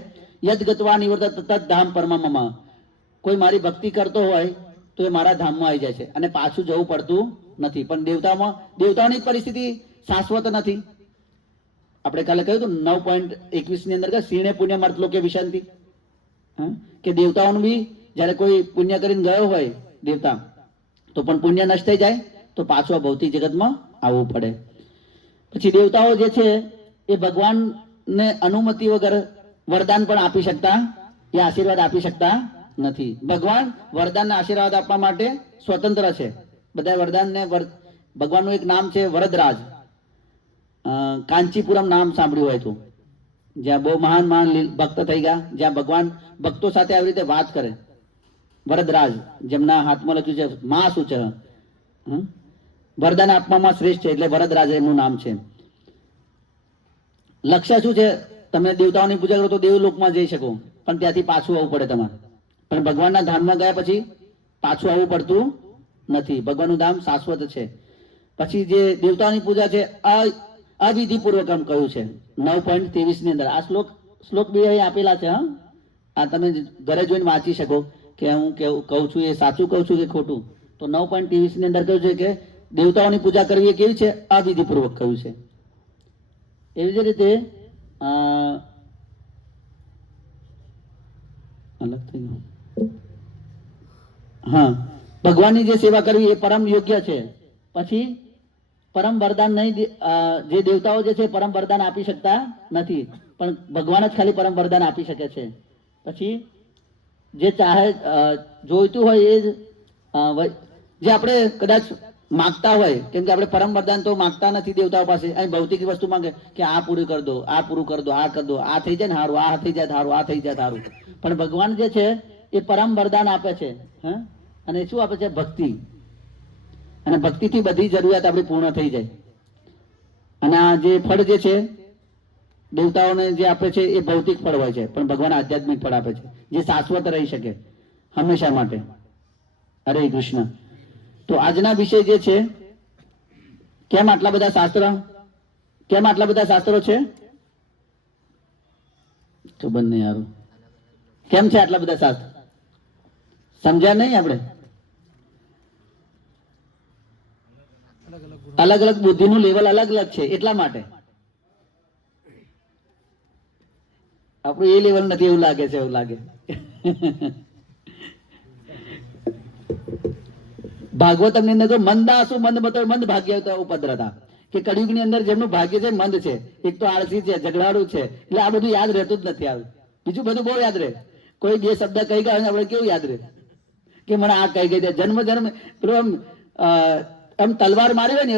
યદ ગત્વા નિવર્ત તત ધામ પરમમ. કોઈ મારી ભક્તિ કરતો હોય તો એ મારા ધામમાં આવી જાય છે અને પાછું જવું પડતું નથી. પણ દેવતાઓની પરિસ્થિતિ શાશ્વત નથી. આપણે કાલે કહ્યું હતું 9.21 ની અંદર કે શીણે પુણ્ય મર્તલોકે વિશાંતિ, કે દેવતાઓનું બી જ્યારે કોઈ પુણ્ય કરીને ગયો હોય દેવતા, તો પણ પુણ્ય નષ્ટ થઈ જાય તો પાછું આ ભૌતિક જગતમાં આવવું પડે. પછી દેવતાઓ જે છે એ ભગવાનને અનુમતિ વગર વરદાન પણ આપી શકતા, એ આશીર્વાદ આપી શકતા નથી. ભગવાન વરદાનના આશીર્વાદ આપવા માટે સ્વતંત્ર છે. બધા વરદાનને ભગવાનનું એક નામ છે વરદરાજ. કાંચીપુરમ નામ સાંભળ્યું હોય તો, જ્યાં બહુ મહાન ભક્ત થઈ ગયા, જ્યાં ભગવાન ભક્તો સાથે આવી રીતે વાત કરે. વરદરાજ, જેમના હાથમાં લખ્યું છે મા શું છે, વરદાન આપવામાં શ્રેષ્ઠ છે, એટલે વરદરાજ એમનું નામ છે. લક્ષ્ય શું છે? તમે દેવતાઓની પૂજા કરો તો દેવલોકમાં જઈ શકો, પણ ત્યાંથી પાછું આવવું પડે તમારે. પણ ભગવાનના ધામમાં ગયા પછી પાછું આવવું પડતું નથી. ભગવાનનું ધામ શાશ્વત છે. પછી જે દેવતાઓની પૂજા છે અવિધિપૂર્વક એમ કહ્યું છે 9.23 ની અંદર. આ શ્લોક બે અહીં આપેલા છે. આ તમે ઘરે જોઈને વાંચી શકો કે હું કહું છું એ સાચું કહું છું કે ખોટું. તો 9.23 ની અંદર કહ્યું છે કે દેવતાઓની પૂજા કરવી એ કેવી છે? અવિધિપૂર્વક કહ્યું છે. એવી જ રીતે અલગ થઈ ગયું. હા, ભગવાનની જે સેવા કરવી એ પરમ યોગ્ય છે. પછી પરમ વરદાન નહીં, જે દેવતાઓ જે છે પરમ વરદાન આપી શકતા નથી, પણ ભગવાન જ ખાલી પરમ વરદાન આપી શકે છે. પછી જે ચાહે જોઈતું હોય એ જ જે આપણે કદાચ માગતા હોય, કેમ કે આપણે પરમ વરદાન તો માગતા નથી દેવતાઓ પાસે. અહીં ભૌતિક વસ્તુ માંગે કે આ પૂરું કરી દો, આ પૂરું કરી દો, આ કરી દો, આ થઈ જાય ને સારું, આ થઈ જાય સારું, આ થઈ જાય સારું. પણ ભગવાન જે છે એ પરમ વરદાન આપે છે. અને શું આપે છે? ભક્તિ. અને ભક્તિથી બધી જરૂરિયાત આપણી પૂર્ણ થઈ જાય. અને આ જે ફળ જે છે દેવતાઓને જે આપે છે એ ભૌતિક ફળ હોય છે, પણ ભગવાન આધ્યાત્મિક ફળ આપે છે, જે શાશ્વત રહી શકે હંમેશા માટે. હરે કૃષ્ણ. તો આજના વિષય જે છે, કેમ આટલા બધા શાસ્ત્રો છે? તો બંને યારું કેમ છે આટલા બધા શાસ્ત્ર? સમજ્યા નહીં? આપણે અલગ અલગ બુદ્ધિનું લેવલ અલગ અલગ છે, એટલા માટે. આપણું એ લેવલ નથી એવું લાગે છે, એવું લાગે. ભાગવતમ ની અંદર તો મંદાસુ મંદ મતો મંદ ભાગ્ય ઉપદ્રતા, કે કળિયુગ ની અંદર જેમનું ભાગ્ય છે મંદ છે, એક તો આળસી છે, ઝઘડાળું છે, એટલે આ બધું યાદ રહેતું જ નથી. આવે બીજું બધું બહુ યાદ રહે. કોઈ બે શબ્દ કહી ગયા આપણે કેવું યાદ રહે કે મને આ કહી ગઈ, જન્મ પેલું આમ તલવાર મારી હોય ને